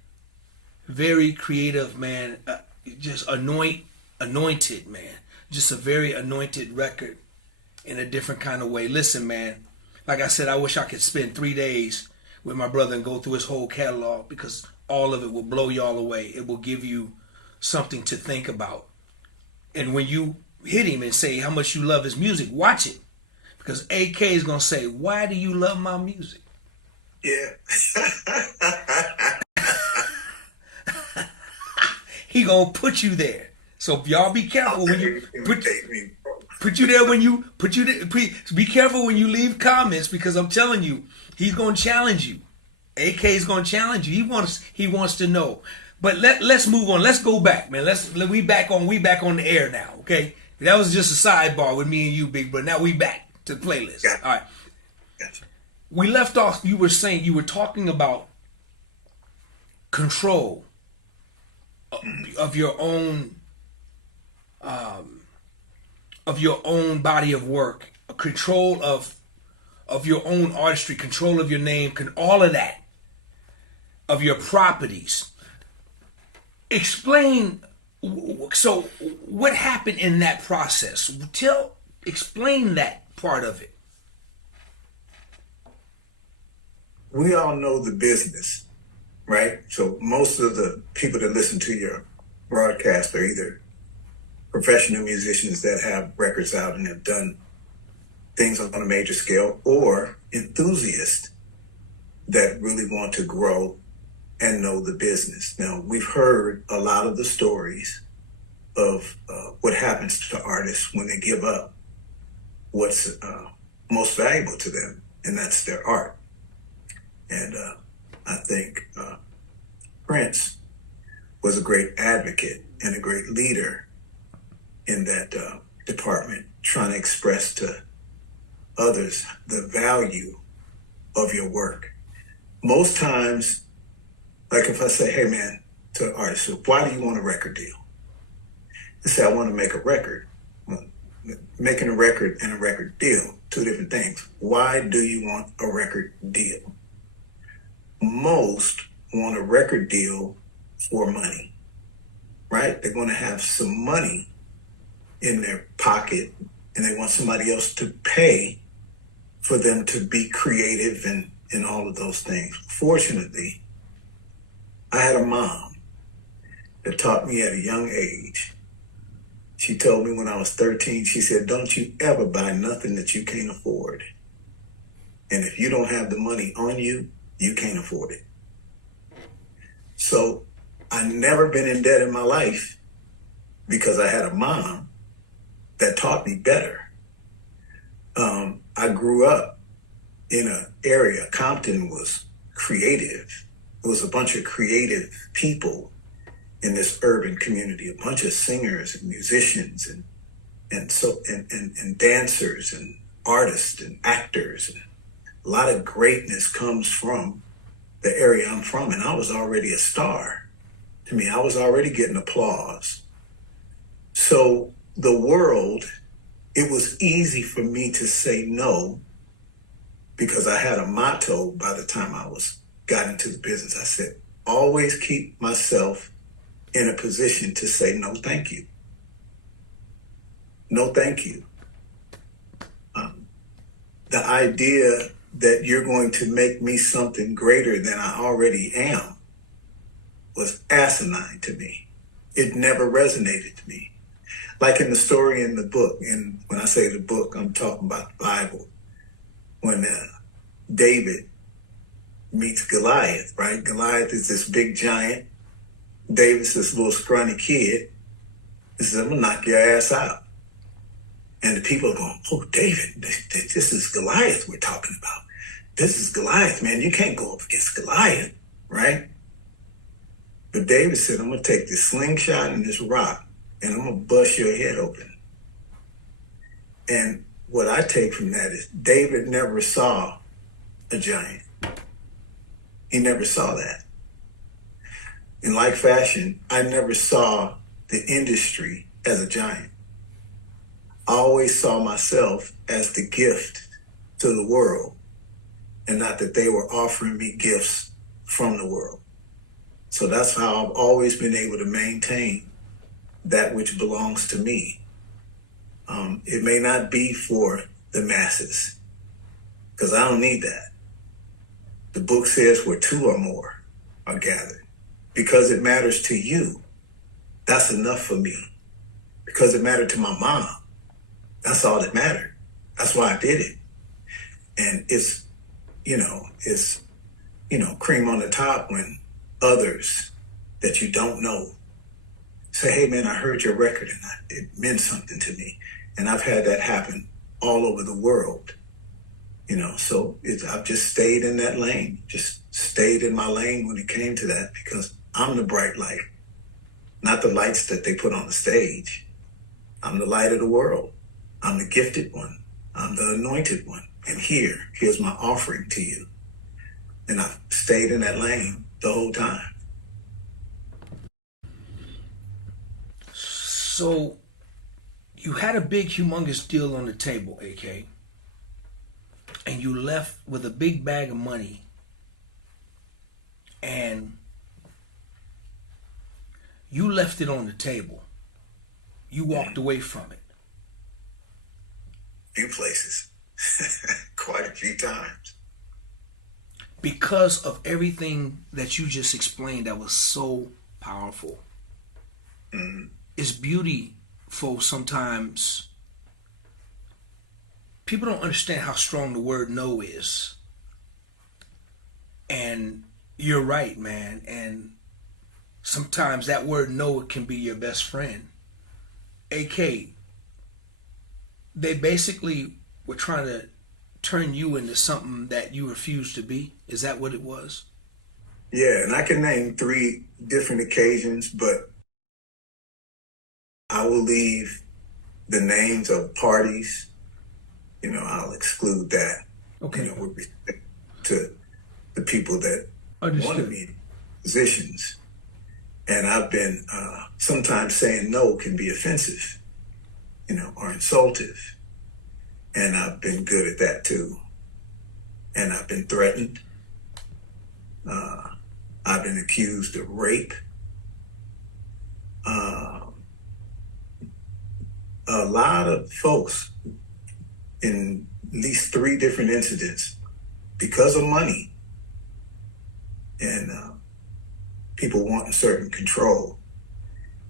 Very creative, man. Just anointed, man. Just a very anointed record in a different kind of way. Listen, man, like I said, I wish I could spend 3 days with my brother and go through his whole catalog, because all of it will blow y'all away. It will give you something to think about. And when you hit him and say how much you love his music, watch it. Because AK is going to say, why do you love my music? Yeah. He going to put you there. So y'all be careful when you put you there be careful when you leave comments, because I'm telling you, he's going to challenge you. AK is going to challenge you. He wants to know. But let's move on. Let's go back, man. We back on the air now, okay? That was just a sidebar with me and you, Big Brother. Now we back to the playlist. Gotcha. All right. Gotcha. We left off. You were talking about control of your own body of work, control of your own artistry, control of your name, all of that, of your properties. Explain. So, what happened in that process? Explain that part of it. We all know the business, right? So most of the people that listen to your broadcast are either professional musicians that have records out and have done things on a major scale, or enthusiasts that really want to grow and know the business. Now, we've heard a lot of the stories of what happens to artists when they give up what's most valuable to them, and that's their art. And I think Prince was a great advocate and a great leader in that department, trying to express to others the value of your work. Most times, like if I say, hey man, to an artist, why do you want a record deal? They say, I want to make a record. Well, making a record and a record deal, two different things. Why do you want a record deal? Most want a record deal for money, right? They're going to have some money in their pocket and they want somebody else to pay for them to be creative and all of those things. Fortunately, I had a mom that taught me at a young age. She told me when I was 13, she said, don't you ever buy nothing that you can't afford. And if you don't have the money on you, you can't afford it. So I never been in debt in my life because I had a mom that taught me better. I grew up in an area, Compton was creative. It was a bunch of creative people in this urban community, a bunch of singers and musicians and dancers and artists and actors. And a lot of greatness comes from the area I'm from, and I was already a star. To me, I was already getting applause. So the world, it was easy for me to say no because I had a motto by the time got into the business. I said, always keep myself in a position to say no, thank you. No, thank you. The idea that you're going to make me something greater than I already am was asinine to me. It never resonated to me. Like in the story in the book, and when I say the book, I'm talking about the Bible. When David meets Goliath, right? Goliath is this big giant. David's this little scrawny kid. He says, I'm gonna knock your ass out. And the people are going, oh, David, this is Goliath we're talking about. This is Goliath, man. You can't go up against Goliath, right? But David said, I'm gonna take this slingshot and this rock, and I'm gonna bust your head open. And what I take from that is David never saw a giant. He never saw that. In like fashion, I never saw the industry as a giant. I always saw myself as the gift to the world, and not that they were offering me gifts from the world. So that's how I've always been able to maintain that which belongs to me. It may not be for the masses, because I don't need that. The book says where two or more are gathered. Because it matters to you, that's enough for me. Because it mattered to my mom, that's all that mattered. That's why I did it. And it's cream on the top when others that you don't know say, hey man, I heard your record and it meant something to me. And I've had that happen all over the world. So I've just stayed in that lane, just stayed in my lane when it came to that, because I'm the bright light, not the lights that they put on the stage. I'm the light of the world. I'm the gifted one. I'm the anointed one. And here's my offering to you. And I've stayed in that lane the whole time. So you had a big, humongous deal on the table, AK, and you left with a big bag of money, and you left it on the table. You walked away from it. Few places, quite a few times. Because of everything that you just explained that was so powerful. It's beautiful sometimes. People don't understand how strong the word no is. And you're right, man. And sometimes that word no can be your best friend. AK, they basically were trying to turn you into something that you refused to be. Is that what it was? Yeah, and I can name 3 different occasions, but I will leave the names of parties. I'll exclude that. Okay. With respect to the people that wanted me in positions. And I've been, sometimes saying no can be offensive, or insultive. And I've been good at that too. And I've been threatened. I've been accused of rape. A lot of folks in at least 3 different incidents, because of money and people wanting certain control,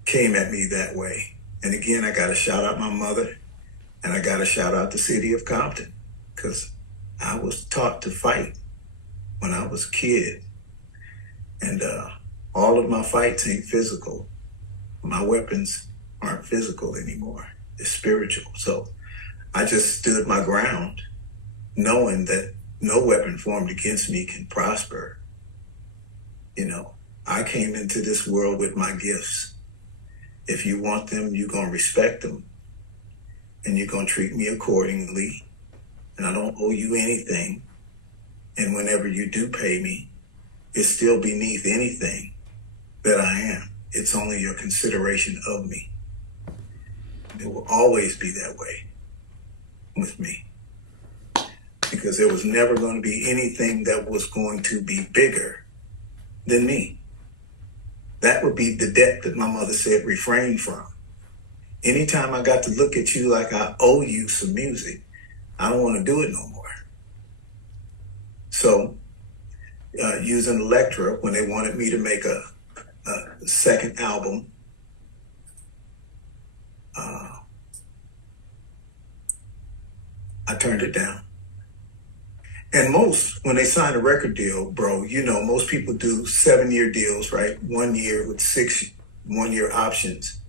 came at me that way. And again, I got to shout out my mother, and I got to shout out the city of Compton, because I was taught to fight when I was a kid. And all of my fights ain't physical. My weapons aren't physical anymore. They're spiritual. So I just stood my ground, knowing that no weapon formed against me can prosper. I came into this world with my gifts. If you want them, you're going to respect them. And you're going to treat me accordingly. And I don't owe you anything. And whenever you do pay me, is still beneath anything that I am. It's only your consideration of me. It will always be that way with me, because there was never going to be anything that was going to be bigger than me. That would be the debt that my mother said refrain from. Anytime I got to look at you like I owe you some music, I don't want to do it no more. So using Elektra, when they wanted me to make a second album, I turned it down. And most, when they sign a record deal, bro, you know, most people do 7-year deals, right? 1 year with 6 1-year options.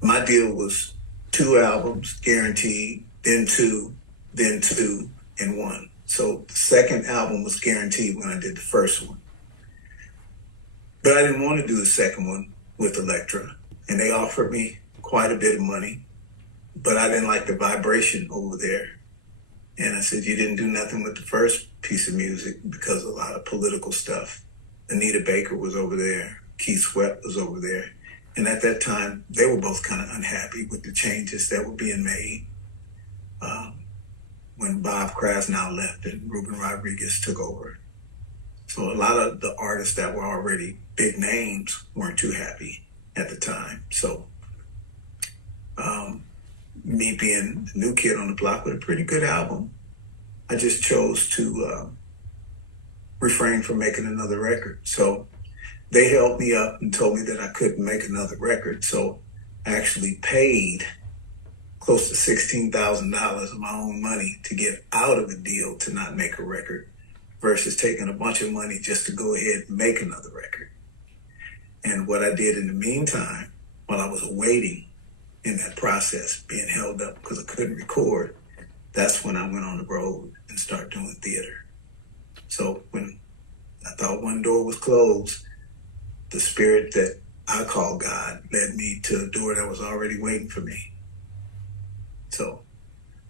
My deal was 2 albums guaranteed, then 2, and 1. So the second album was guaranteed when I did the first one. But I didn't want to do the second one with Elektra. And they offered me quite a bit of money, but I didn't like the vibration over there. And I said, you didn't do nothing with the first piece of music because of a lot of political stuff. Anita Baker was over there. Keith Sweat was over there. And at that time, they were both kind of unhappy with the changes that were being made. When Bob Krasnow left and Ruben Rodriguez took over. So a lot of the artists that were already big names weren't too happy at the time. So me being the new kid on the block with a pretty good album, I just chose to refrain from making another record. So they held me up and told me that I couldn't make another record. So I actually paid close to $16,000 of my own money to get out of a deal to not make a record versus taking a bunch of money just to go ahead and make another record. And what I did in the meantime, while I was awaiting in that process, being held up because I couldn't record, that's when I went on the road and started doing theater. So when I thought one door was closed, the spirit that I call God led me to a door that was already waiting for me. So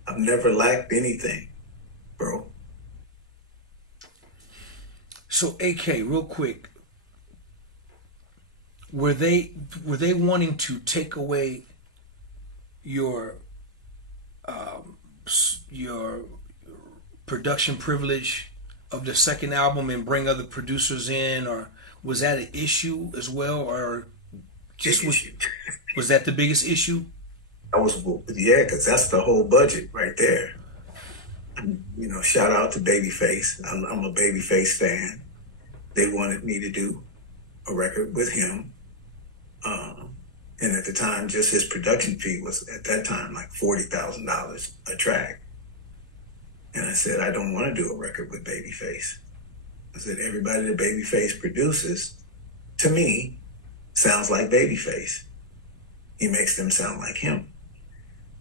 I've never lacked anything, bro. So AK, real quick, were they wanting to take away your production privilege of the second album and bring other producers in, or was that an issue as well, or just was that the biggest issue? Yeah, because that's the whole budget right there. You know, shout out to Babyface. I'm a Babyface fan. They wanted me to do a record with him. And at the time, just his production fee was at that time like $40,000 a track. And I said, I don't want to do a record with Babyface. I said, everybody that Babyface produces, to me, sounds like Babyface. He makes them sound like him.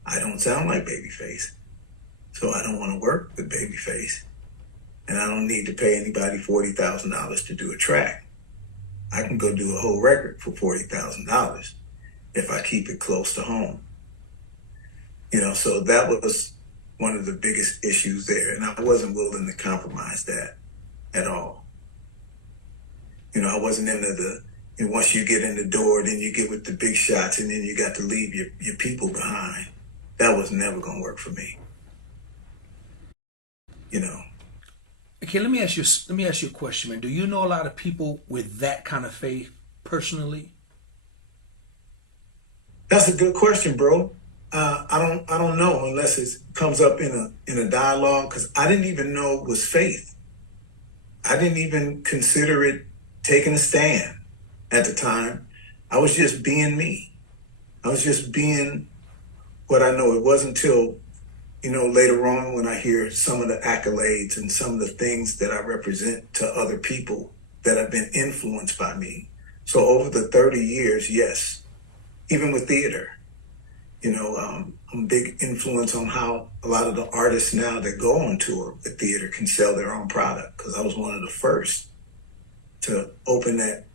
I don't sound like Babyface. So I don't want to work with Babyface. And I don't need to pay anybody $40,000 to do a track. I can go do a whole record for $40,000 if I keep it close to home. You know, so that was one of the biggest issues there. And I wasn't willing to compromise that at all. You know, I wasn't into the, and once you get in the door, then you get with the big shots and then you got to leave your people behind. That was never going to work for me. You know. Okay, let me ask you a question, man. Do you know a lot of people with that kind of faith personally? That's a good question, bro. I don't know unless it comes up in a dialogue, because I didn't even know it was faith. I didn't even consider it taking a stand at the time. I was just being me. I was just being what I know. It wasn't until, you know, later on when I hear some of the accolades and some of the things that I represent to other people that have been influenced by me. So over the 30 years, yes, even with theater, you know, I'm a big influence on how a lot of the artists now that go on tour with theater can sell their own product, because I was one of the first to open that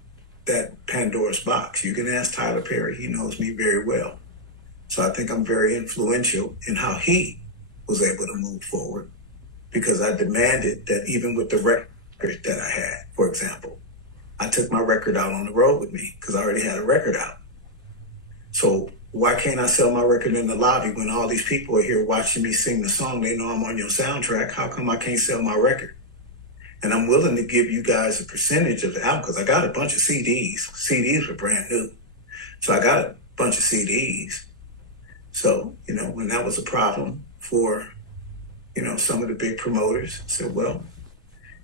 Pandora's box. You can ask Tyler Perry. He knows me very well. So I think I'm very influential in how he was able to move forward, because I demanded that even with the record that I had, for example, I took my record out on the road with me because I already had a record out. So why can't I sell my record in the lobby when all these people are here watching me sing the song? They know I'm on your soundtrack. How come I can't sell my record? And I'm willing to give you guys a percentage of the album because I got a bunch of CDs. CDs were brand new. So I got a bunch of CDs. So, when that was a problem for, some of the big promoters, I said, well,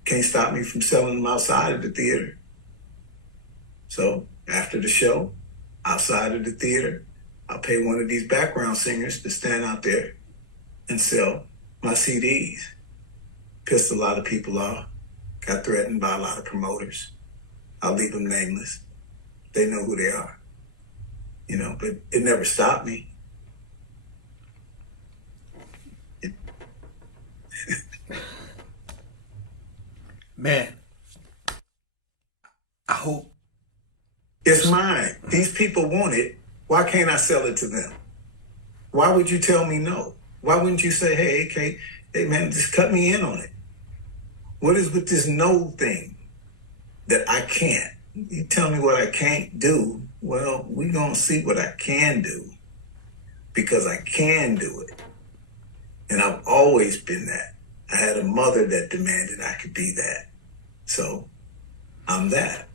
can't stop me from selling them outside of the theater. So after the show, outside of the theater, I'll pay one of these background singers to stand out there and sell my CDs. Pissed a lot of people off. Got threatened by a lot of promoters. I'll leave them nameless. They know who they are. But it never stopped me. Man, I hope. It's mine. These people want it. Why can't I sell it to them? Why would you tell me no? Why wouldn't you say, hey, man, just cut me in on it? What is with this no thing that I can't? You tell me what I can't do. Well, we're going to see what I can do because I can do it. And I've always been that. I had a mother that demanded I could be that. So I'm that.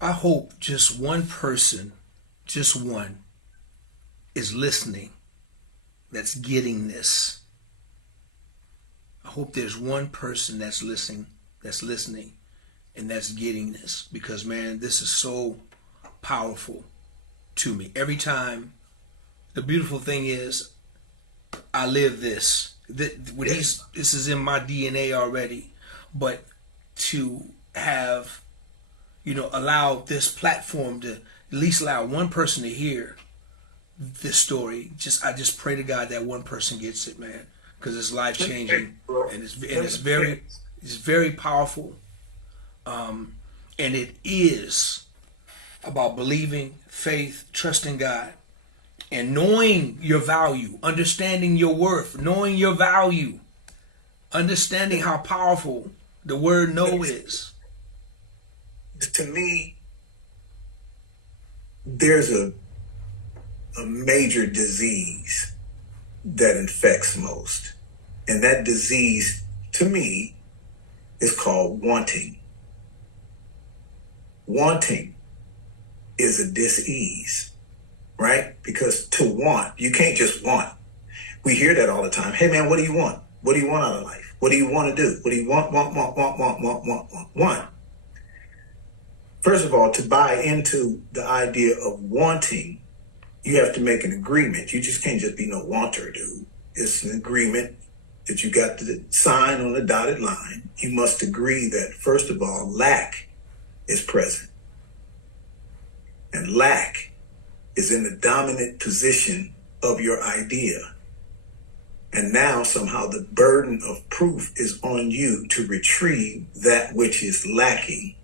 I hope just one person, just one, is listening that's getting this. I hope there's one person that's listening, and that's getting this. Because, man, this is so powerful to me. Every time, the beautiful thing is, I live this. This is in my DNA already. But to have, allow this platform to at least allow one person to hear this story. I just pray to God that one person gets it, man, because it's life changing and it's very powerful. And it is about believing, faith, trusting God, and knowing your value, understanding your worth, knowing your value, understanding how powerful the word no is. To me, there's a major disease that infects most. And that disease, to me, is called wanting. Wanting is a dis-ease, right? Because to want, you can't just want. We hear that all the time. Hey, man, what do you want? What do you want out of life? What do you want to do? What do you want? First of all, to buy into the idea of wanting, you have to make an agreement. You just can't just be no wanter, dude. It's an agreement that you got to sign on a dotted line. You must agree that, first of all, lack is present. And lack is in the dominant position of your idea. And now somehow the burden of proof is on you to retrieve that which is lacking,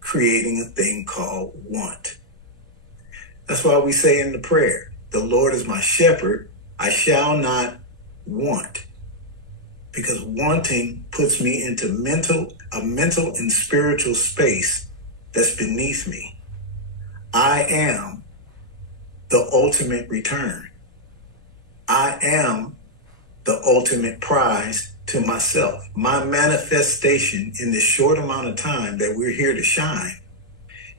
creating a thing called want. That's why we say in the prayer, the Lord is my shepherd, I shall not want. Because wanting puts me into a mental and spiritual space that's beneath me. I am the ultimate return. I am the ultimate prize to myself. My manifestation in this short amount of time that we're here to shine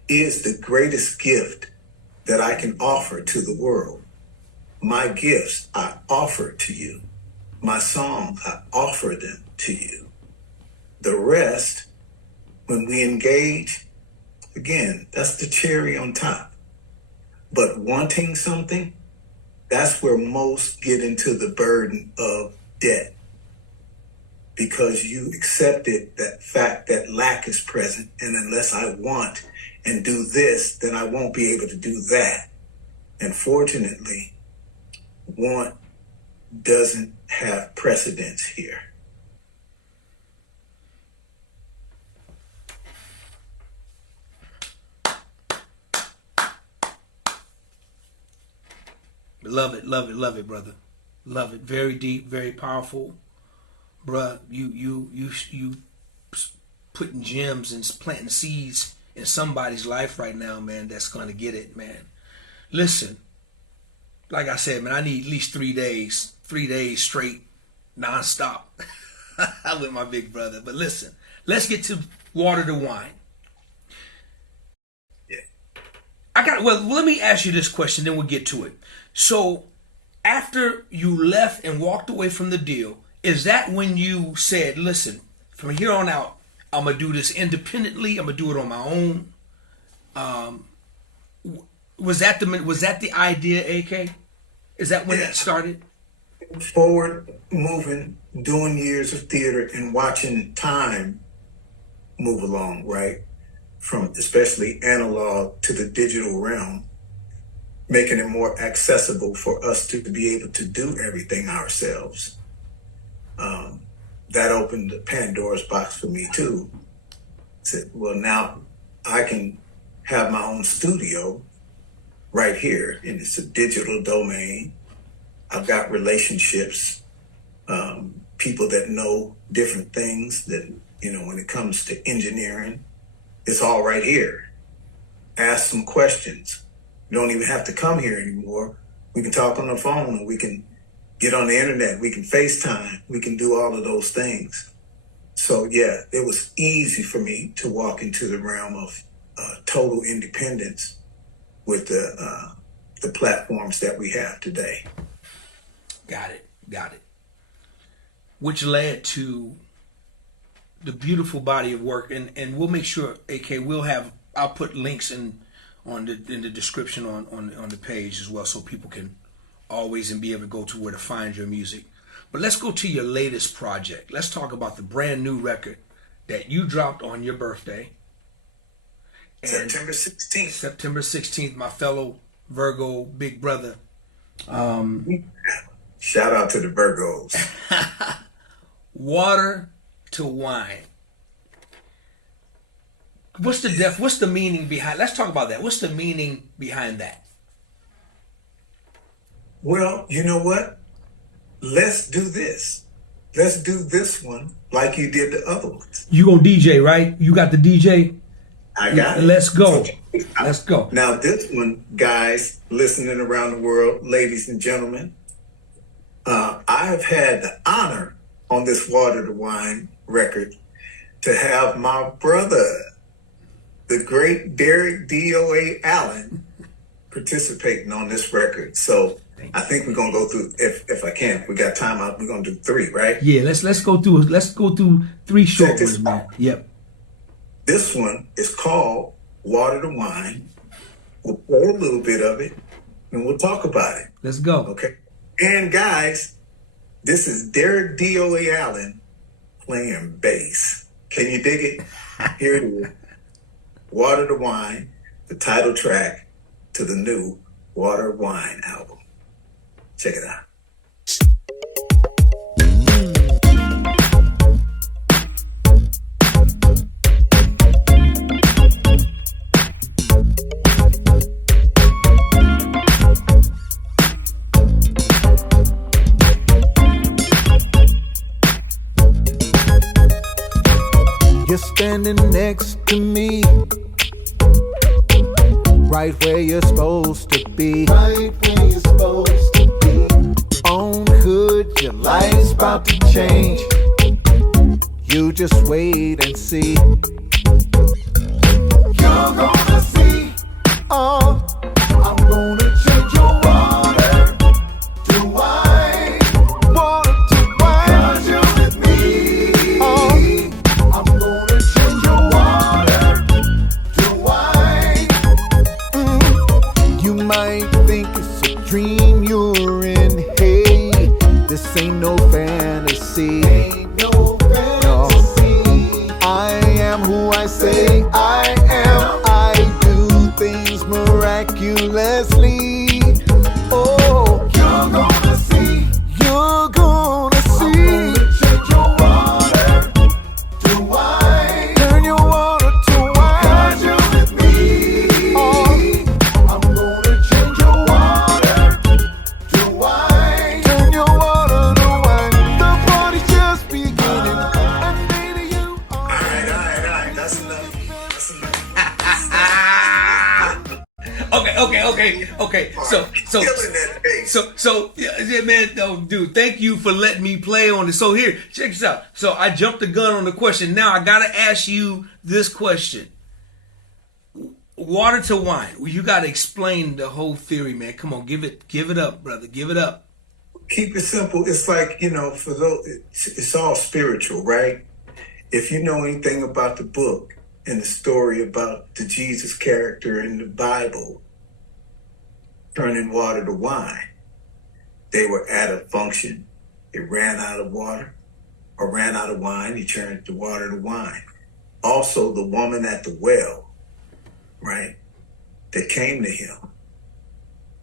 is the greatest gift that I can offer to the world. My gifts I offer to you. My songs, I offer them to you. The rest, when we engage, again, that's the cherry on top. But wanting something, that's where most get into the burden of debt. Because you accepted that fact that lack is present, and unless I want and do this, then I won't be able to do that. And fortunately, want doesn't have precedence here. Love it, brother. Love it. Very deep, very powerful. Bruh, you putting gems and planting seeds in somebody's life right now, man, that's going to get it, man. Listen, like I said, man, I need at least 3 days straight, nonstop with my big brother. But listen, let's get to Water to Wine. Yeah. Well, let me ask you this question, then we'll get to it. So after you left and walked away from the deal, is that when you said, listen, from here on out, I'm going to do this independently, I'm going to do it on my own? Was that the idea, AK? Is that when that started? Forward moving, doing years of theater and watching time move along, right? From especially analog to the digital realm, making it more accessible for us to be able to do everything ourselves. That opened the Pandora's box for me too. Said, well, now I can have my own studio right here, and it's a digital domain. I've got relationships, people that know different things that, when it comes to engineering, it's all right here. Ask some questions. You don't even have to come here anymore. We can talk on the phone, and we can get on the internet. We can FaceTime. We can do all of those things. So yeah, it was easy for me to walk into the realm of total independence with the platforms that we have today. Got it. Which led to the beautiful body of work, and we'll make sure, AK, I'll put links in the description on the page as well, so people can always and be able to go to where to find your music. But let's go to your latest project. Let's talk about the brand new record that you dropped on your birthday. September 16th. September 16th, my fellow Virgo big brother. Shout out to the Virgos. Water to Wine. What's the meaning behind? Let's talk about that. What's the meaning behind that? Well, you know what? Let's do this. Let's do this one like you did the other ones. You gonna DJ, right? You got the DJ? I got it. Let's go. Let's go. Now this one, guys, listening around the world, ladies and gentlemen, I have had the honor on this Water to Wine record to have my brother, the great Derek DOA Allen, participating on this record. So I think we're gonna go through, if I can, we got time out, we're gonna do 3, right? Yeah, let's go through 3 short ones, man. Yep. This one is called Water to Wine. We'll play a little bit of it and we'll talk about it. Let's go. Okay. And guys, this is Derek DOA Allen playing bass. Can you dig it? Here it is. Water to Wine, the title track to the new Water Wine album. Check it out. You're standing next to me, right where you're supposed to be. Right where you're supposed to be. On hood, your life's about to change. You just wait and see. You're gonna see. Oh, I'm gonna change your water to wine. Water to wine. 'Cause you're with me. Oh, I'm gonna change your water to wine. You might think it's a dream you're in. Hey, this ain't no fantasy. Ain't no fantasy. No. I am who I say I am. I do things miraculously. Oh, you're gonna see. You're gonna see. I'm gonna change your water to wine. Turn your water to wine. 'Cause you're with me. Oh, I'm gonna change your water to wine. Turn your water to wine. The party's just beginning. Okay. So killing that bass. So yeah, man, no, dude, thank you for letting me play on it. So here, check this out. So I jumped the gun on the question. Now I gotta ask you this question. Water to wine. Well, you gotta explain the whole theory, man. Come on, give it up, brother. Give it up. Keep it simple. It's like, for those, it's all spiritual, right? If you know anything about the book and the story about the Jesus character in the Bible turning water to wine, they were at a function. They ran out of water or ran out of wine. He turned the water to wine. Also, the woman at the well, right, that came to him,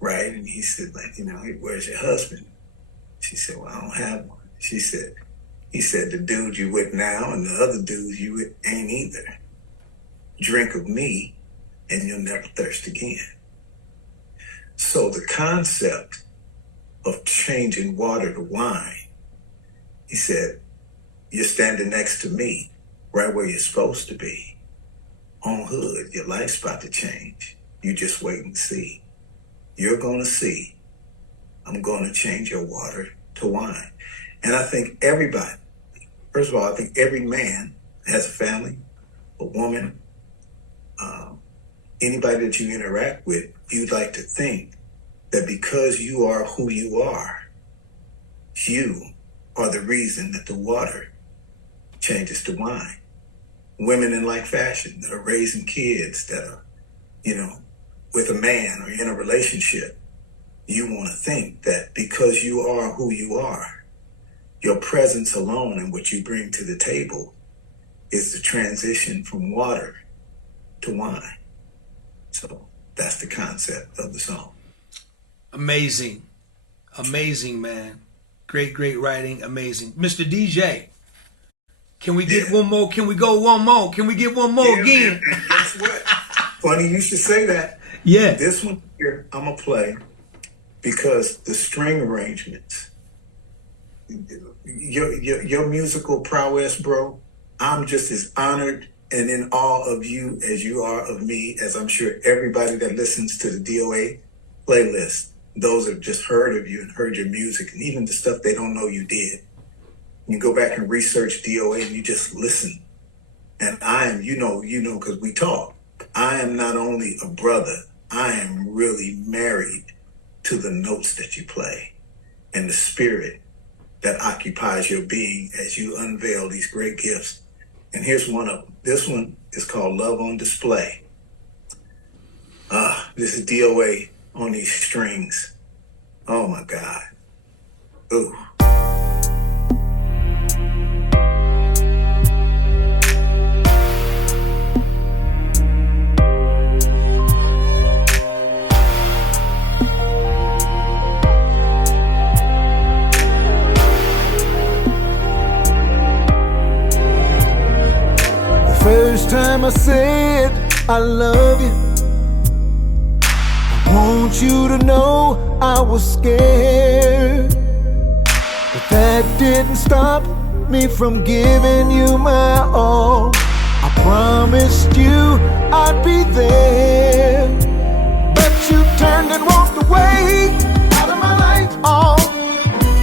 right? And he said, like, where's your husband? She said, well, I don't have one. He said, the dude you with now and the other dude you with ain't either. Drink of me and you'll never thirst again. So the concept of changing water to wine, he said, you're standing next to me, right where you're supposed to be. On hood, your life's about to change. You just wait and see. You're going to see. I'm going to change your water to wine. And I think everybody, first of all, I think every man has a family, a woman, anybody that you interact with, you'd like to think that because you are who you are the reason that the water changes to wine. Women in like fashion that are raising kids that are, with a man or in a relationship, you want to think that because you are who you are, your presence alone and what you bring to the table is the transition from water to wine. So that's the concept of the song. Amazing, man. Great writing. Amazing, Mr. DJ. Can we get one more? Can we go one more? Can we get one more again? And guess what? Funny you should say that. Yeah. This one here I'm gonna play because the string arrangements, your musical prowess, bro. I'm just as honored and in awe of you as you are of me, as I'm sure everybody that listens to the DOA playlist, those have just heard of you and heard your music, and even the stuff they don't know you did. You go back and research DOA and you just listen. And I am, because we talk, I am not only a brother, I am really married to the notes that you play and the spirit that occupies your being as you unveil these great gifts. And here's one of them. This one is called Love on Display. This is DOA on these strings. Oh my God. Ooh. First time I said I love you, I want you to know I was scared, but that didn't stop me from giving you my all. I promised you I'd be there, but you turned and walked away out of my life. Oh,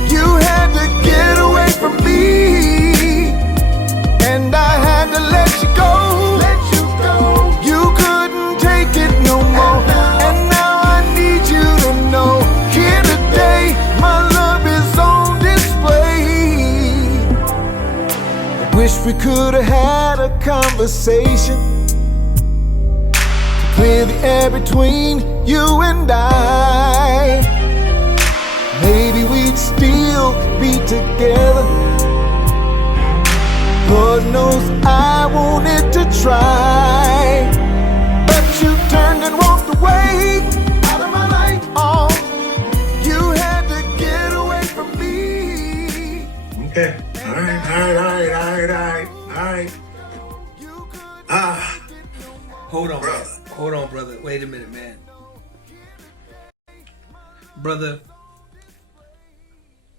you had to get away from me, and I had to let you go. You couldn't take it no more. And now I need you to know, here today, my love is on display. I wish we could have had a conversation to clear the air between you and I. Maybe we'd still be together. Lord knows I wanted to try, but you turned and walked away out of my life. Oh, you had to get away from me. Okay. All right. Hold on, Brother. man. Hold on, brother. Wait a minute, man. Brother,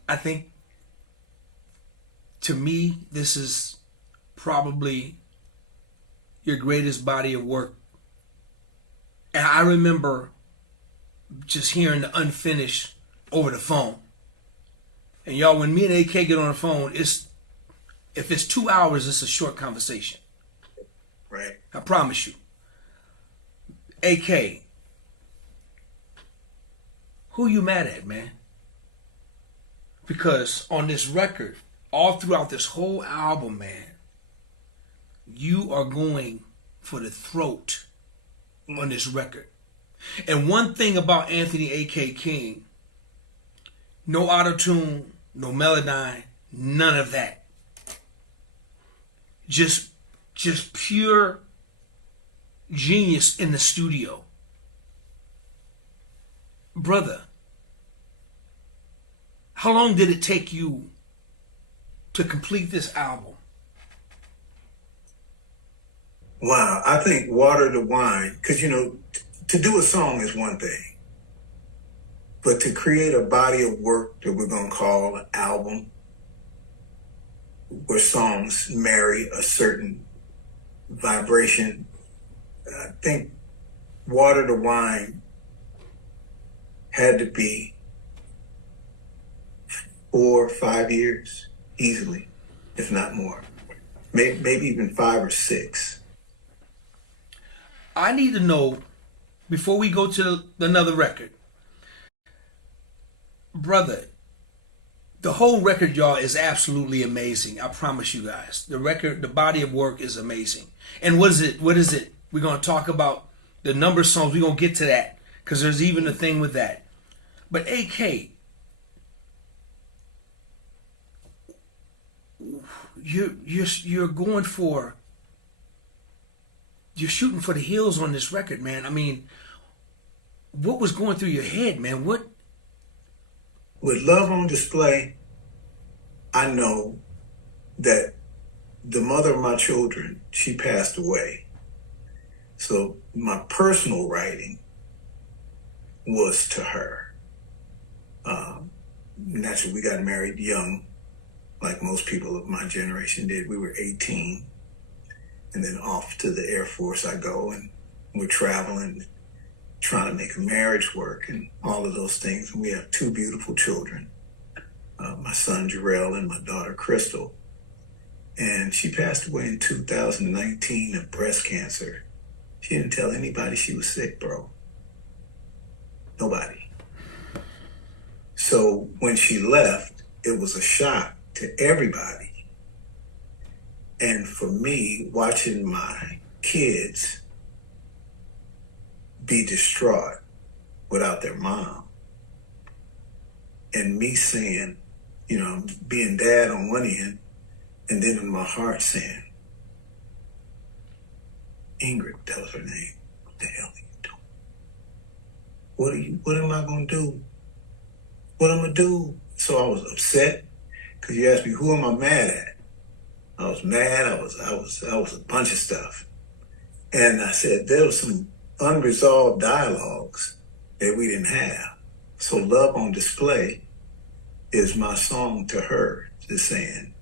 I think, to me, this is probably your greatest body of work. And I remember just hearing the unfinished over the phone. And y'all, when me and AK get on the phone, if it's 2 hours, it's a short conversation. Right. I promise you. AK, who you mad at, man? Because on this record, all throughout this whole album, man, you are going for the throat on this record. And one thing about Anthony A.K. King, no auto-tune, no Melodyne, none of that. Just pure genius in the studio. Brother, how long did it take you to complete this album? Wow, I think Water to Wine, because to do a song is one thing, but to create a body of work that we're going to call an album, where songs marry a certain vibration, I think Water to Wine had to be 4 or 5 years, easily, if not more. Maybe even 5 or 6. I need to know, before we go to another record, brother, the whole record, y'all, is absolutely amazing. I promise you guys. The record, the body of work is amazing. And what is it? We're going to talk about the number of songs. We're going to get to that, because there's even a thing with that. But AK, you're going for, you're shooting for the hills on this record, man. I mean, what was going through your head, man? What? With Love on Display, I know that the mother of my children, she passed away. So my personal writing was to her. Naturally, we got married young, like most people of my generation did. We were 18. And then off to the Air Force I go, and we're traveling, trying to make a marriage work and all of those things. And we have 2 beautiful children, my son Jarrell and my daughter Crystal. And she passed away in 2019 of breast cancer. She didn't tell anybody she was sick, bro. Nobody. So when she left, it was a shock to everybody. And for me, watching my kids be distraught without their mom, and me saying, being dad on one end, and then in my heart saying, Ingrid, that was her name. What the hell are you doing? What am I gonna do? What am I gonna do? So I was upset, because you asked me, who am I mad at? I was mad. I was a bunch of stuff. And I said, there was some unresolved dialogues that we didn't have. So Love on Display is my song to her, just saying,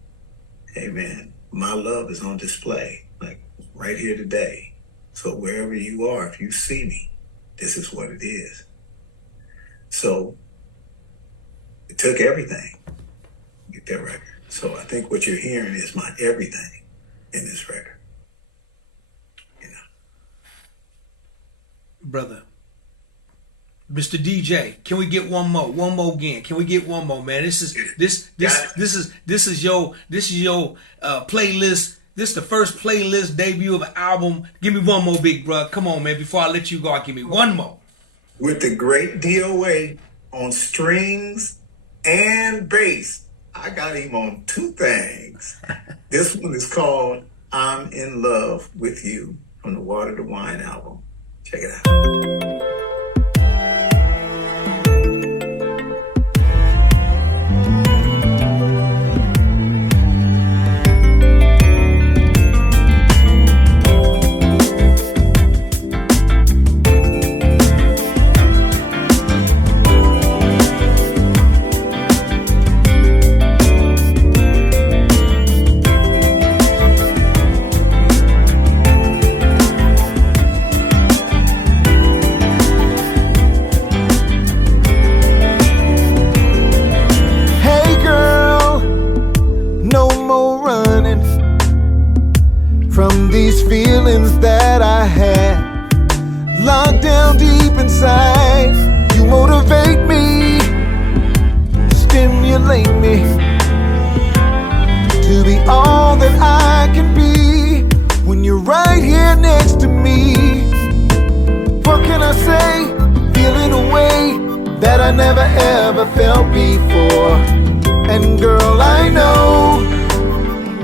hey man, my love is on display, like right here today. So wherever you are, if you see me, this is what it is. So it took everything to get that record. So I think what you're hearing is my everything in this record. Brother, Mr. DJ, can we get one more again? Can we get one more, man? This is your playlist. This is the first playlist debut of an album. Give me one more, big bro. Come on, man. Before I let you go, give me one more. With the great DOA on strings and bass. I got him on 2 things. This one is called I'm in Love with You from the Water to Wine album. Check it out. sides. You motivate me, stimulate me to be all that I can be when you're right here next to me. What can I say? Feeling a way that I never ever felt before. And girl, I know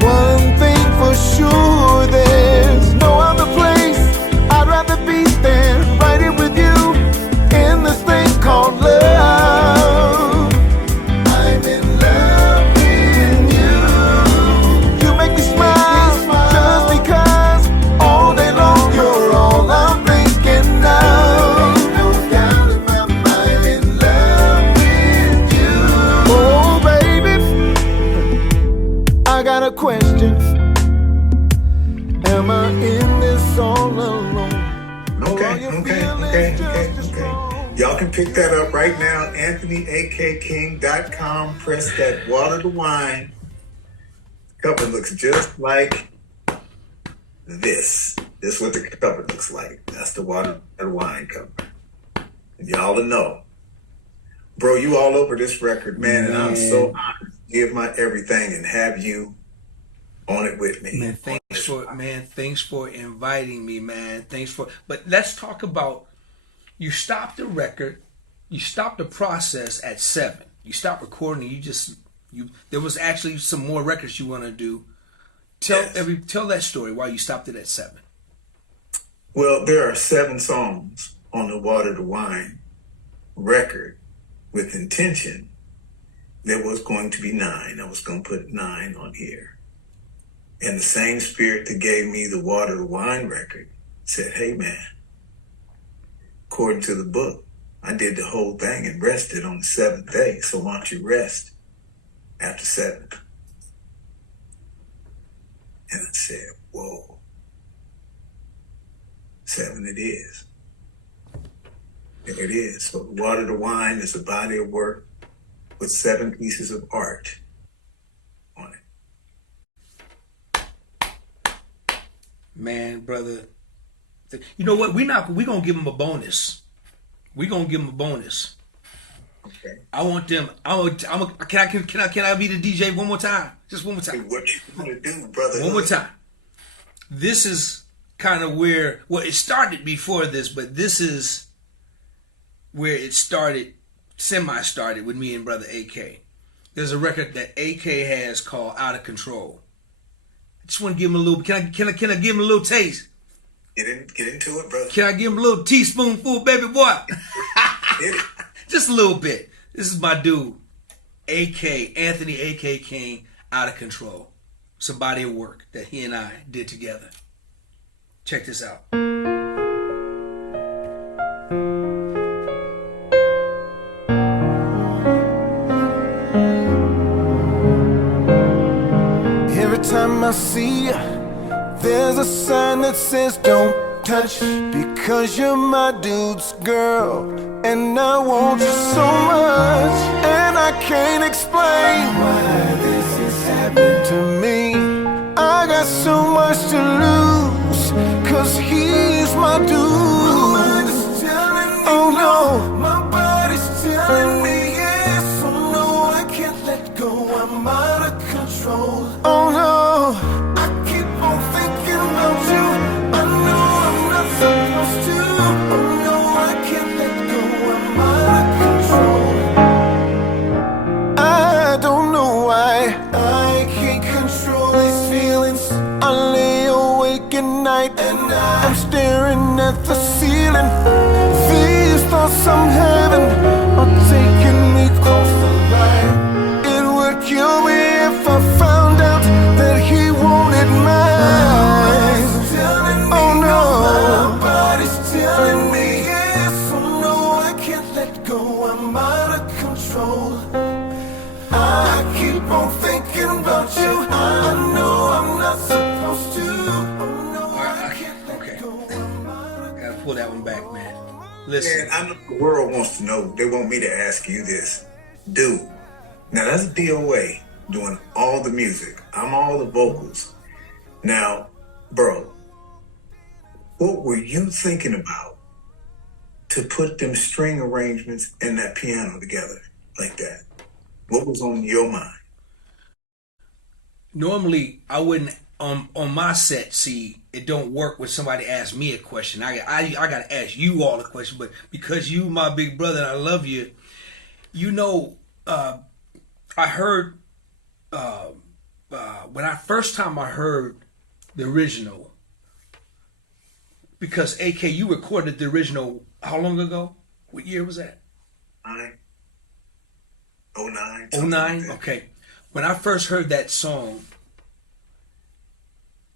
one thing for sure, there's no other place I'd rather be than right here with you in this thing called love. I'm in love with you. You make me smile just because all day long you're all I'm thinking of. Ain't no doubt in my mind, I'm in love with you. Oh baby, I got a question. Am I in this all alone? Okay. Y'all can pick that up right now. AnthonyAKKing.com. Press that water to wine. Cover looks just like this. This is what the cover looks like. That's the water to wine cover. And y'all will know. Bro, you all over this record, man, and I'm so honored to give my everything and have you on it with me. Thanks for inviting me, man. But let's talk about, you stopped the record, you stopped the process at 7. You stopped recording, there was actually some more records you want to do. Tell that story why you stopped it at 7. Well, there are 7 songs on the Water to Wine record with intention. There was going to be 9. I was going to put 9 on here. And the same spirit that gave me the Water to Wine record said, hey man, according to the book, I did the whole thing and rested on the 7th day. So why don't you rest after 7? And I said, whoa, 7 it is. There it is. So Water to Wine is a body of work with 7 pieces of art on it. Man, brother, you know what? We're gonna give them a bonus. We're gonna give them a bonus. Okay. I want them. Can I be the DJ one more time? Just one more time. What you gonna do, brother? One more time. This is kind of where, well, it started before this, but this is where it started, semi-started with me and brother AK. There's a record that AK has called Out of Control. I just want to give him a little. Can I give him a little taste? Get into it, brother. Can I give him a little teaspoonful, baby boy? Hit it. Just a little bit. This is my dude, Anthony AK King, Out of Control. It's a body of work that he and I did together. Check this out. Every time I see you, there's a sign that says don't touch, because you're my dude's girl, and I want you so much, and I can't explain why this is happening to me. I got so much to lose, cause he's my dude. Oh no, my body's telling me yes. Oh no, I can't let go, I'm out of control. Oh no, I keep on thinking about you. I know I'm not supposed to. Oh no, I can't let go, I'm out of control. I don't know why I can't control these feelings. I lay awake at night and I'm staring at the ceiling. These thoughts I'm having are taking me close to life. It would kill me if I found out that he wanted mine. Oh no, my body's telling me yes. Oh no, I can't let go, I'm out of control. I keep on thinking about you. I know I'm not supposed to. Oh no, I can't let go, I'm out of Gotta pull that one back, man. Listen. Man, I know the world wants to know. They want me to ask you this. Dude, now that's DOA doing all the music. I'm all the vocals. Now, bro, what were you thinking about to put them string arrangements and that piano together like that? What was on your mind? Normally I wouldn't on my set. See, it don't work when somebody asks me a question. I gotta ask you all a question, but because you my big brother and I love you, you know, I heard when I first time I heard the original, because AK, you recorded the original how long ago? What year was that? 09. Oh nine. Okay. When I first heard that song,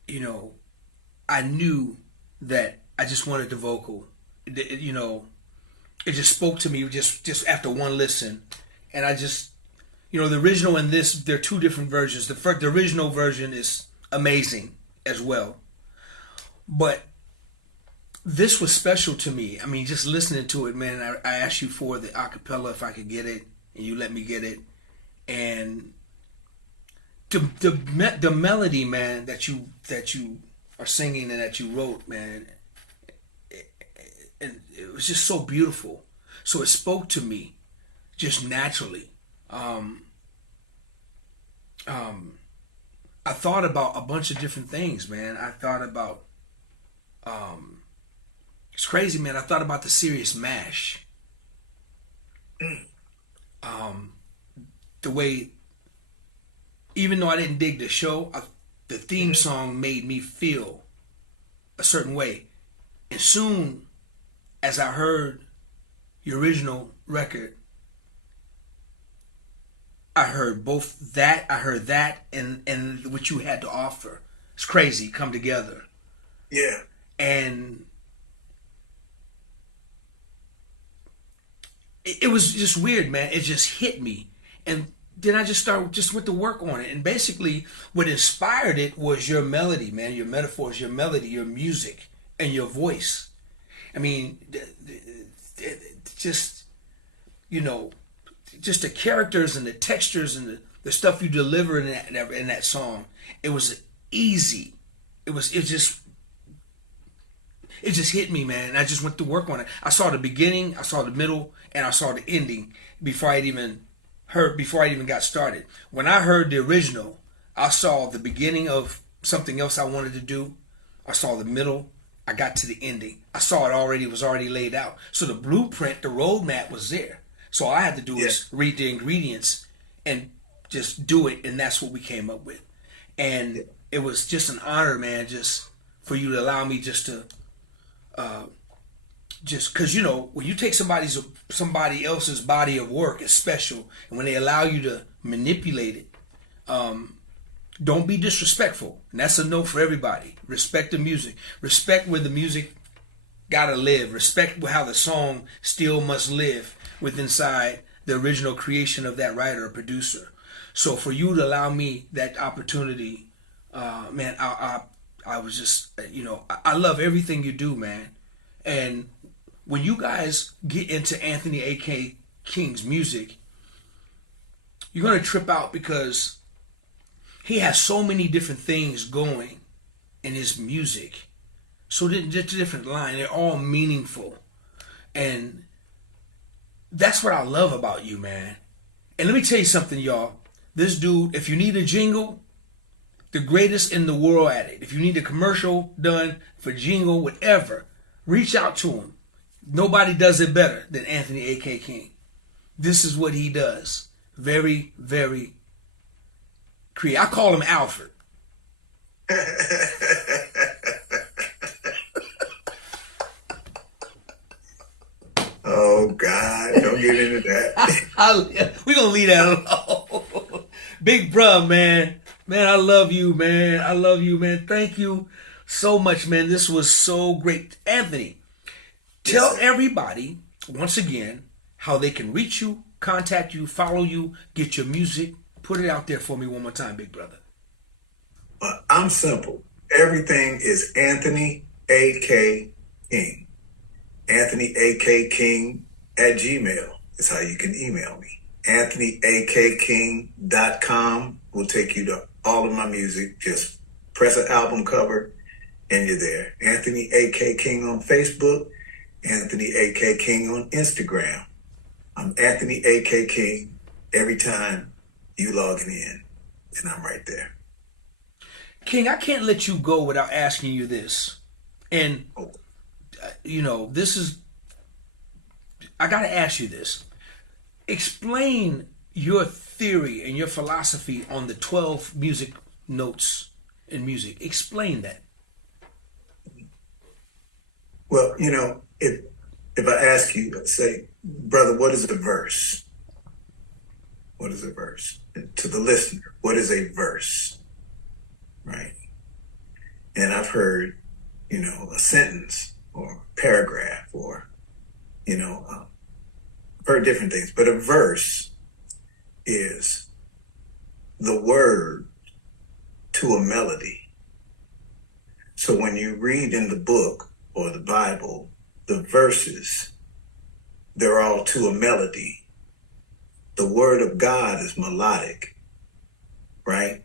you know, I knew that I just wanted the vocal. You know, it just spoke to me just after one listen, and I just, you know, the original and this, they're two different versions. The original version is amazing as well, but this was special to me. I mean, just listening to it, man. I asked you for the acapella if I could get it, and you let me get it, and the melody, man, that you are singing and that you wrote, man, and it was just so beautiful. So it spoke to me just naturally. I thought about a bunch of different things, man. I thought about it's crazy, man. I thought about the series MASH. The way, even though I didn't dig the show, the theme song made me feel a certain way. And soon as I heard the original record, I heard both that, and what you had to offer. It's crazy, come together. Yeah. And it was just weird, man. It just hit me. And then I just went to work on it. And basically what inspired it was your melody, man, your metaphors, your melody, your music, and your voice. I mean, just, you know, just the characters and the textures and the stuff you deliver in that song. It was easy. It just hit me, man. And I just went to work on it. I saw the beginning, I saw the middle, and I saw the ending before I even got started. When I heard the original, I saw the beginning of something else I wanted to do. I saw the middle. I got to the ending. I saw it was already laid out. So the blueprint, the roadmap was there. So all I had to do is read the ingredients and just do it, and that's what we came up with. And it was just an honor, man, just for you to allow me just to, just because, you know, when you take somebody else's body of work, it's special, and when they allow you to manipulate it, don't be disrespectful. And that's a note for everybody. Respect the music. Respect where the music gotta live. Respect how the song still must live within inside the original creation of that writer or producer. So for you to allow me that opportunity, man, I was just, you know, I love everything you do, man. And when you guys get into Anthony A.K. King's music, you're going to trip out because he has so many different things going in his music. So just a different line. They're all meaningful. And that's what I love about you, man. And let me tell you something, y'all. This dude, if you need a jingle, the greatest in the world at it. If you need a commercial done for jingle, whatever, reach out to him. Nobody does it better than Anthony A.K. King. This is what he does. Very, very creative. I call him Alfred. Oh, God. Don't get into that. We're going to leave that alone. Big bruh, man. Man, I love you, man. I love you, man. Thank you so much, man. This was so great. Anthony, tell everybody, once again, how they can reach you, contact you, follow you, get your music. Put it out there for me one more time, big brother. I'm simple. Everything is Anthony A.K. King. Anthony A.K. King at Gmail is how you can email me. AnthonyAKKing.com will take you to all of my music. Just press an album cover and you're there. Anthony A.K. King on Facebook. Anthony A.K. King on Instagram. I'm Anthony A.K. King every time you logging in, and I'm right there. King, I can't let you go without asking you this. And, Oh, this is, I got to ask you this. Explain your theory and your philosophy on the 12 music notes in music. Explain that. well, if I ask you, say, brother, what is a verse? What is a verse? And to the listener, what is a verse? Right? And I've heard, a sentence or paragraph or, I've heard different things, but a verse is the word to a melody. So when you read in the book or the Bible, the verses, they're all to a melody. The word of God is melodic, right?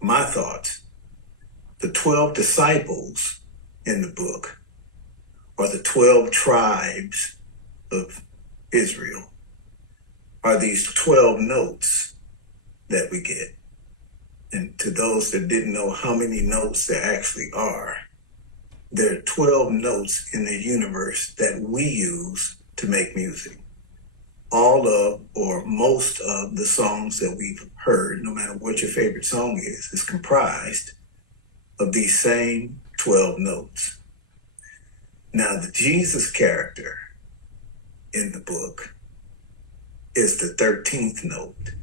My thoughts, the 12 disciples in the book are the 12 tribes of Israel, are these 12 notes that we get. And to those that didn't know how many notes there actually are, there are 12 notes in the universe that we use to make music. All of or most of the songs that we've heard, no matter what your favorite song is comprised of these same 12 notes. Now, the Jesus character in the book is the 13th note.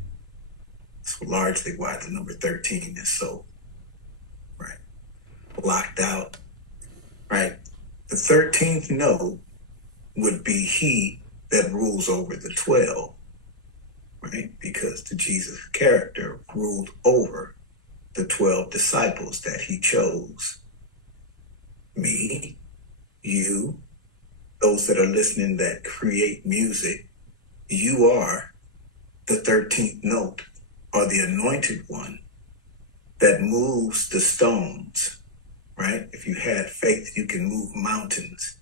That's largely why the number 13 is so, right, locked out, right? The 13th note would be he that rules over the 12, right? Because the Jesus character ruled over the 12 disciples that he chose. Me, you, those that are listening that create music, you are the 13th note, or the anointed one that moves the stones, right? If you had faith, you can move mountains.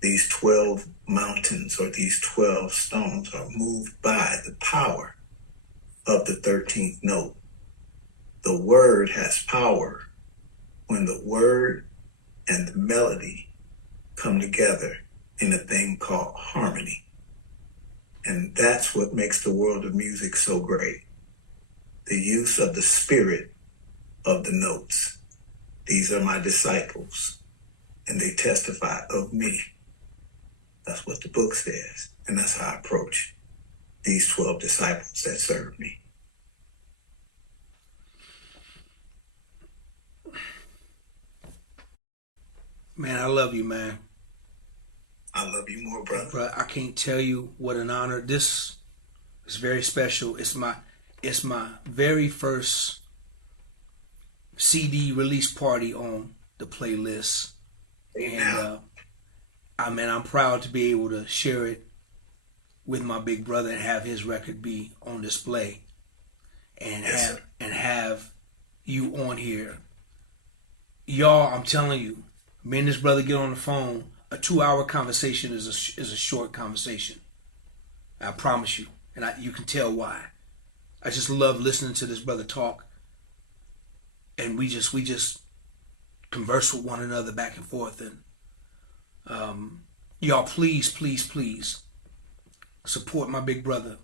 These 12 mountains or these 12 stones are moved by the power of the 13th note. The word has power when the word and the melody come together in a thing called harmony. And that's what makes the world of music so great. The use of the spirit of the notes. These are my disciples, and they testify of me. That's what the book says, and that's how I approach these 12 disciples that serve me. Man, I love you, man. I love you more, brother. Bro, I can't tell you what an honor. This is very special. It's my very first CD release party on the playlist. And I'm proud to be able to share it with my big brother and have his record be on display. And have you on here. Y'all, I'm telling you, me and this brother get on the phone. A 2-hour conversation is a short conversation. I promise you, and you can tell why. I just love listening to this brother talk, and we just converse with one another back and forth. And y'all, please support my big brother.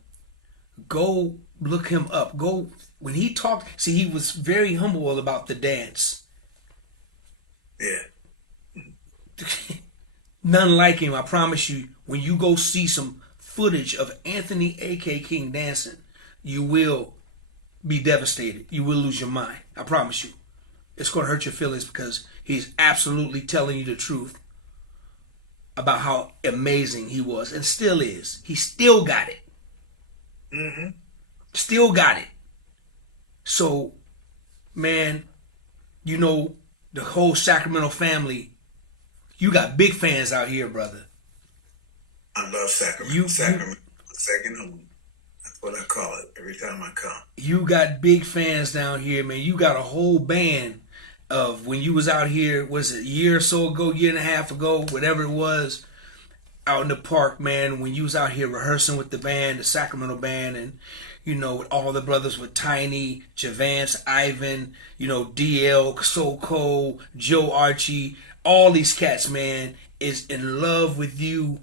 Go look him up. Go when he talked. See, he was very humble about the dance. Yeah. None like him, I promise you. When you go see some footage of Anthony A.K. King dancing, you will be devastated. You will lose your mind. I promise you. It's going to hurt your feelings because he's absolutely telling you the truth about how amazing he was and still is. He still got it. Mm-hmm. Still got it. So, man, the whole Sacramento family, you got big fans out here, brother. I love Sacramento. Sacramento, second home. That's what I call it every time I come. You got big fans down here, man. You got a whole band of when you was out here, was it a year or so ago, year and a half ago, whatever it was, out in the park, man, when you was out here rehearsing with the band, the Sacramento band, and you know, with all the brothers with Tiny, Javance, Ivan, you know, DL, Soko, Joe Archie, all these cats, man, is in love with you.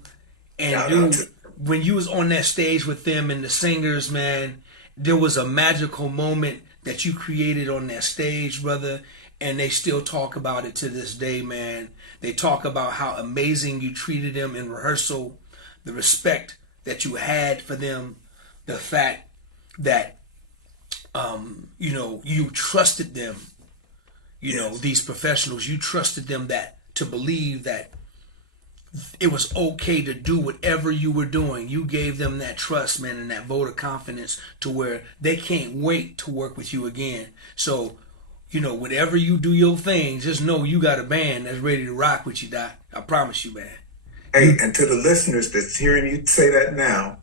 And dude, when you was on that stage with them and the singers, man, there was a magical moment that you created on that stage, brother, and they still talk about it to this day, man. They talk about how amazing you treated them in rehearsal, the respect that you had for them, the fact that you know, you trusted them, you know, these professionals, you trusted them that to believe that it was okay to do whatever you were doing. You gave them that trust, man, and that vote of confidence to where they can't wait to work with you again. So, you know, whenever you do your thing, just know you got a band that's ready to rock with you, Doc. I promise you, man. Hey, and to the listeners that's hearing you say that now,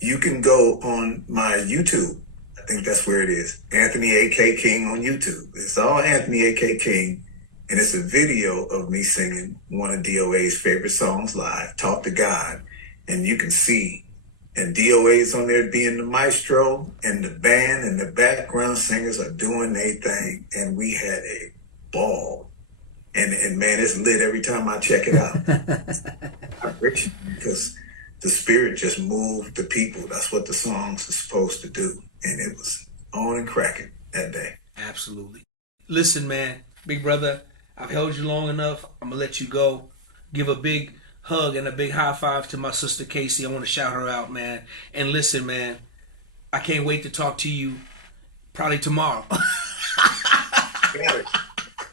you can go on my YouTube. I think that's where it is. Anthony A.K. King on YouTube. It's all Anthony A.K. King. And it's a video of me singing one of DOA's favorite songs live, Talk to God. And you can see, and DOA's on there being the maestro, and the band and the background singers are doing their thing. And we had a ball. And man, it's lit every time I check it out. Because the spirit just moved the people. That's what the songs are supposed to do. And it was on and cracking that day. Absolutely. Listen, man, big brother, I've held you long enough. I'm going to let you go. Give a big hug and a big high five to my sister Casey. I want to shout her out, man. And listen, man, I can't wait to talk to you probably tomorrow.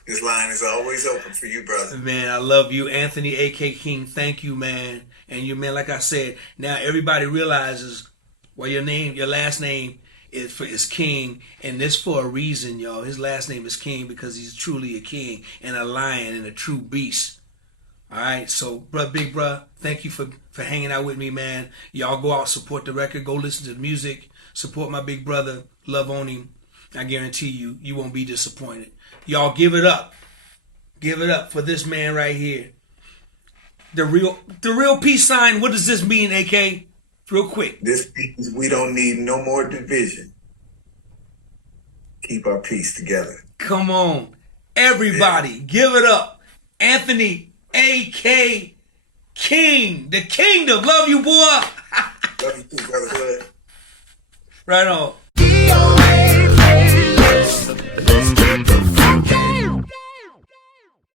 This line is always open for you, brother. Man, I love you. Anthony A.K. King, thank you, man. And you, man, like I said, now everybody realizes well, your last name is King, and this for a reason, y'all. His last name is King because he's truly a king and a lion and a true beast. All right, so, big bruh, thank you for hanging out with me, man. Y'all go out, support the record, go listen to the music, support my big brother, love on him. I guarantee you won't be disappointed. Y'all give it up for this man right here. The real peace sign. What does this mean, AK? Real quick. This means we don't need no more division. Keep our peace together. Come on, everybody, give it up, Anthony A.K. King, the kingdom. Love you, boy. Love you too, brotherhood. Right on.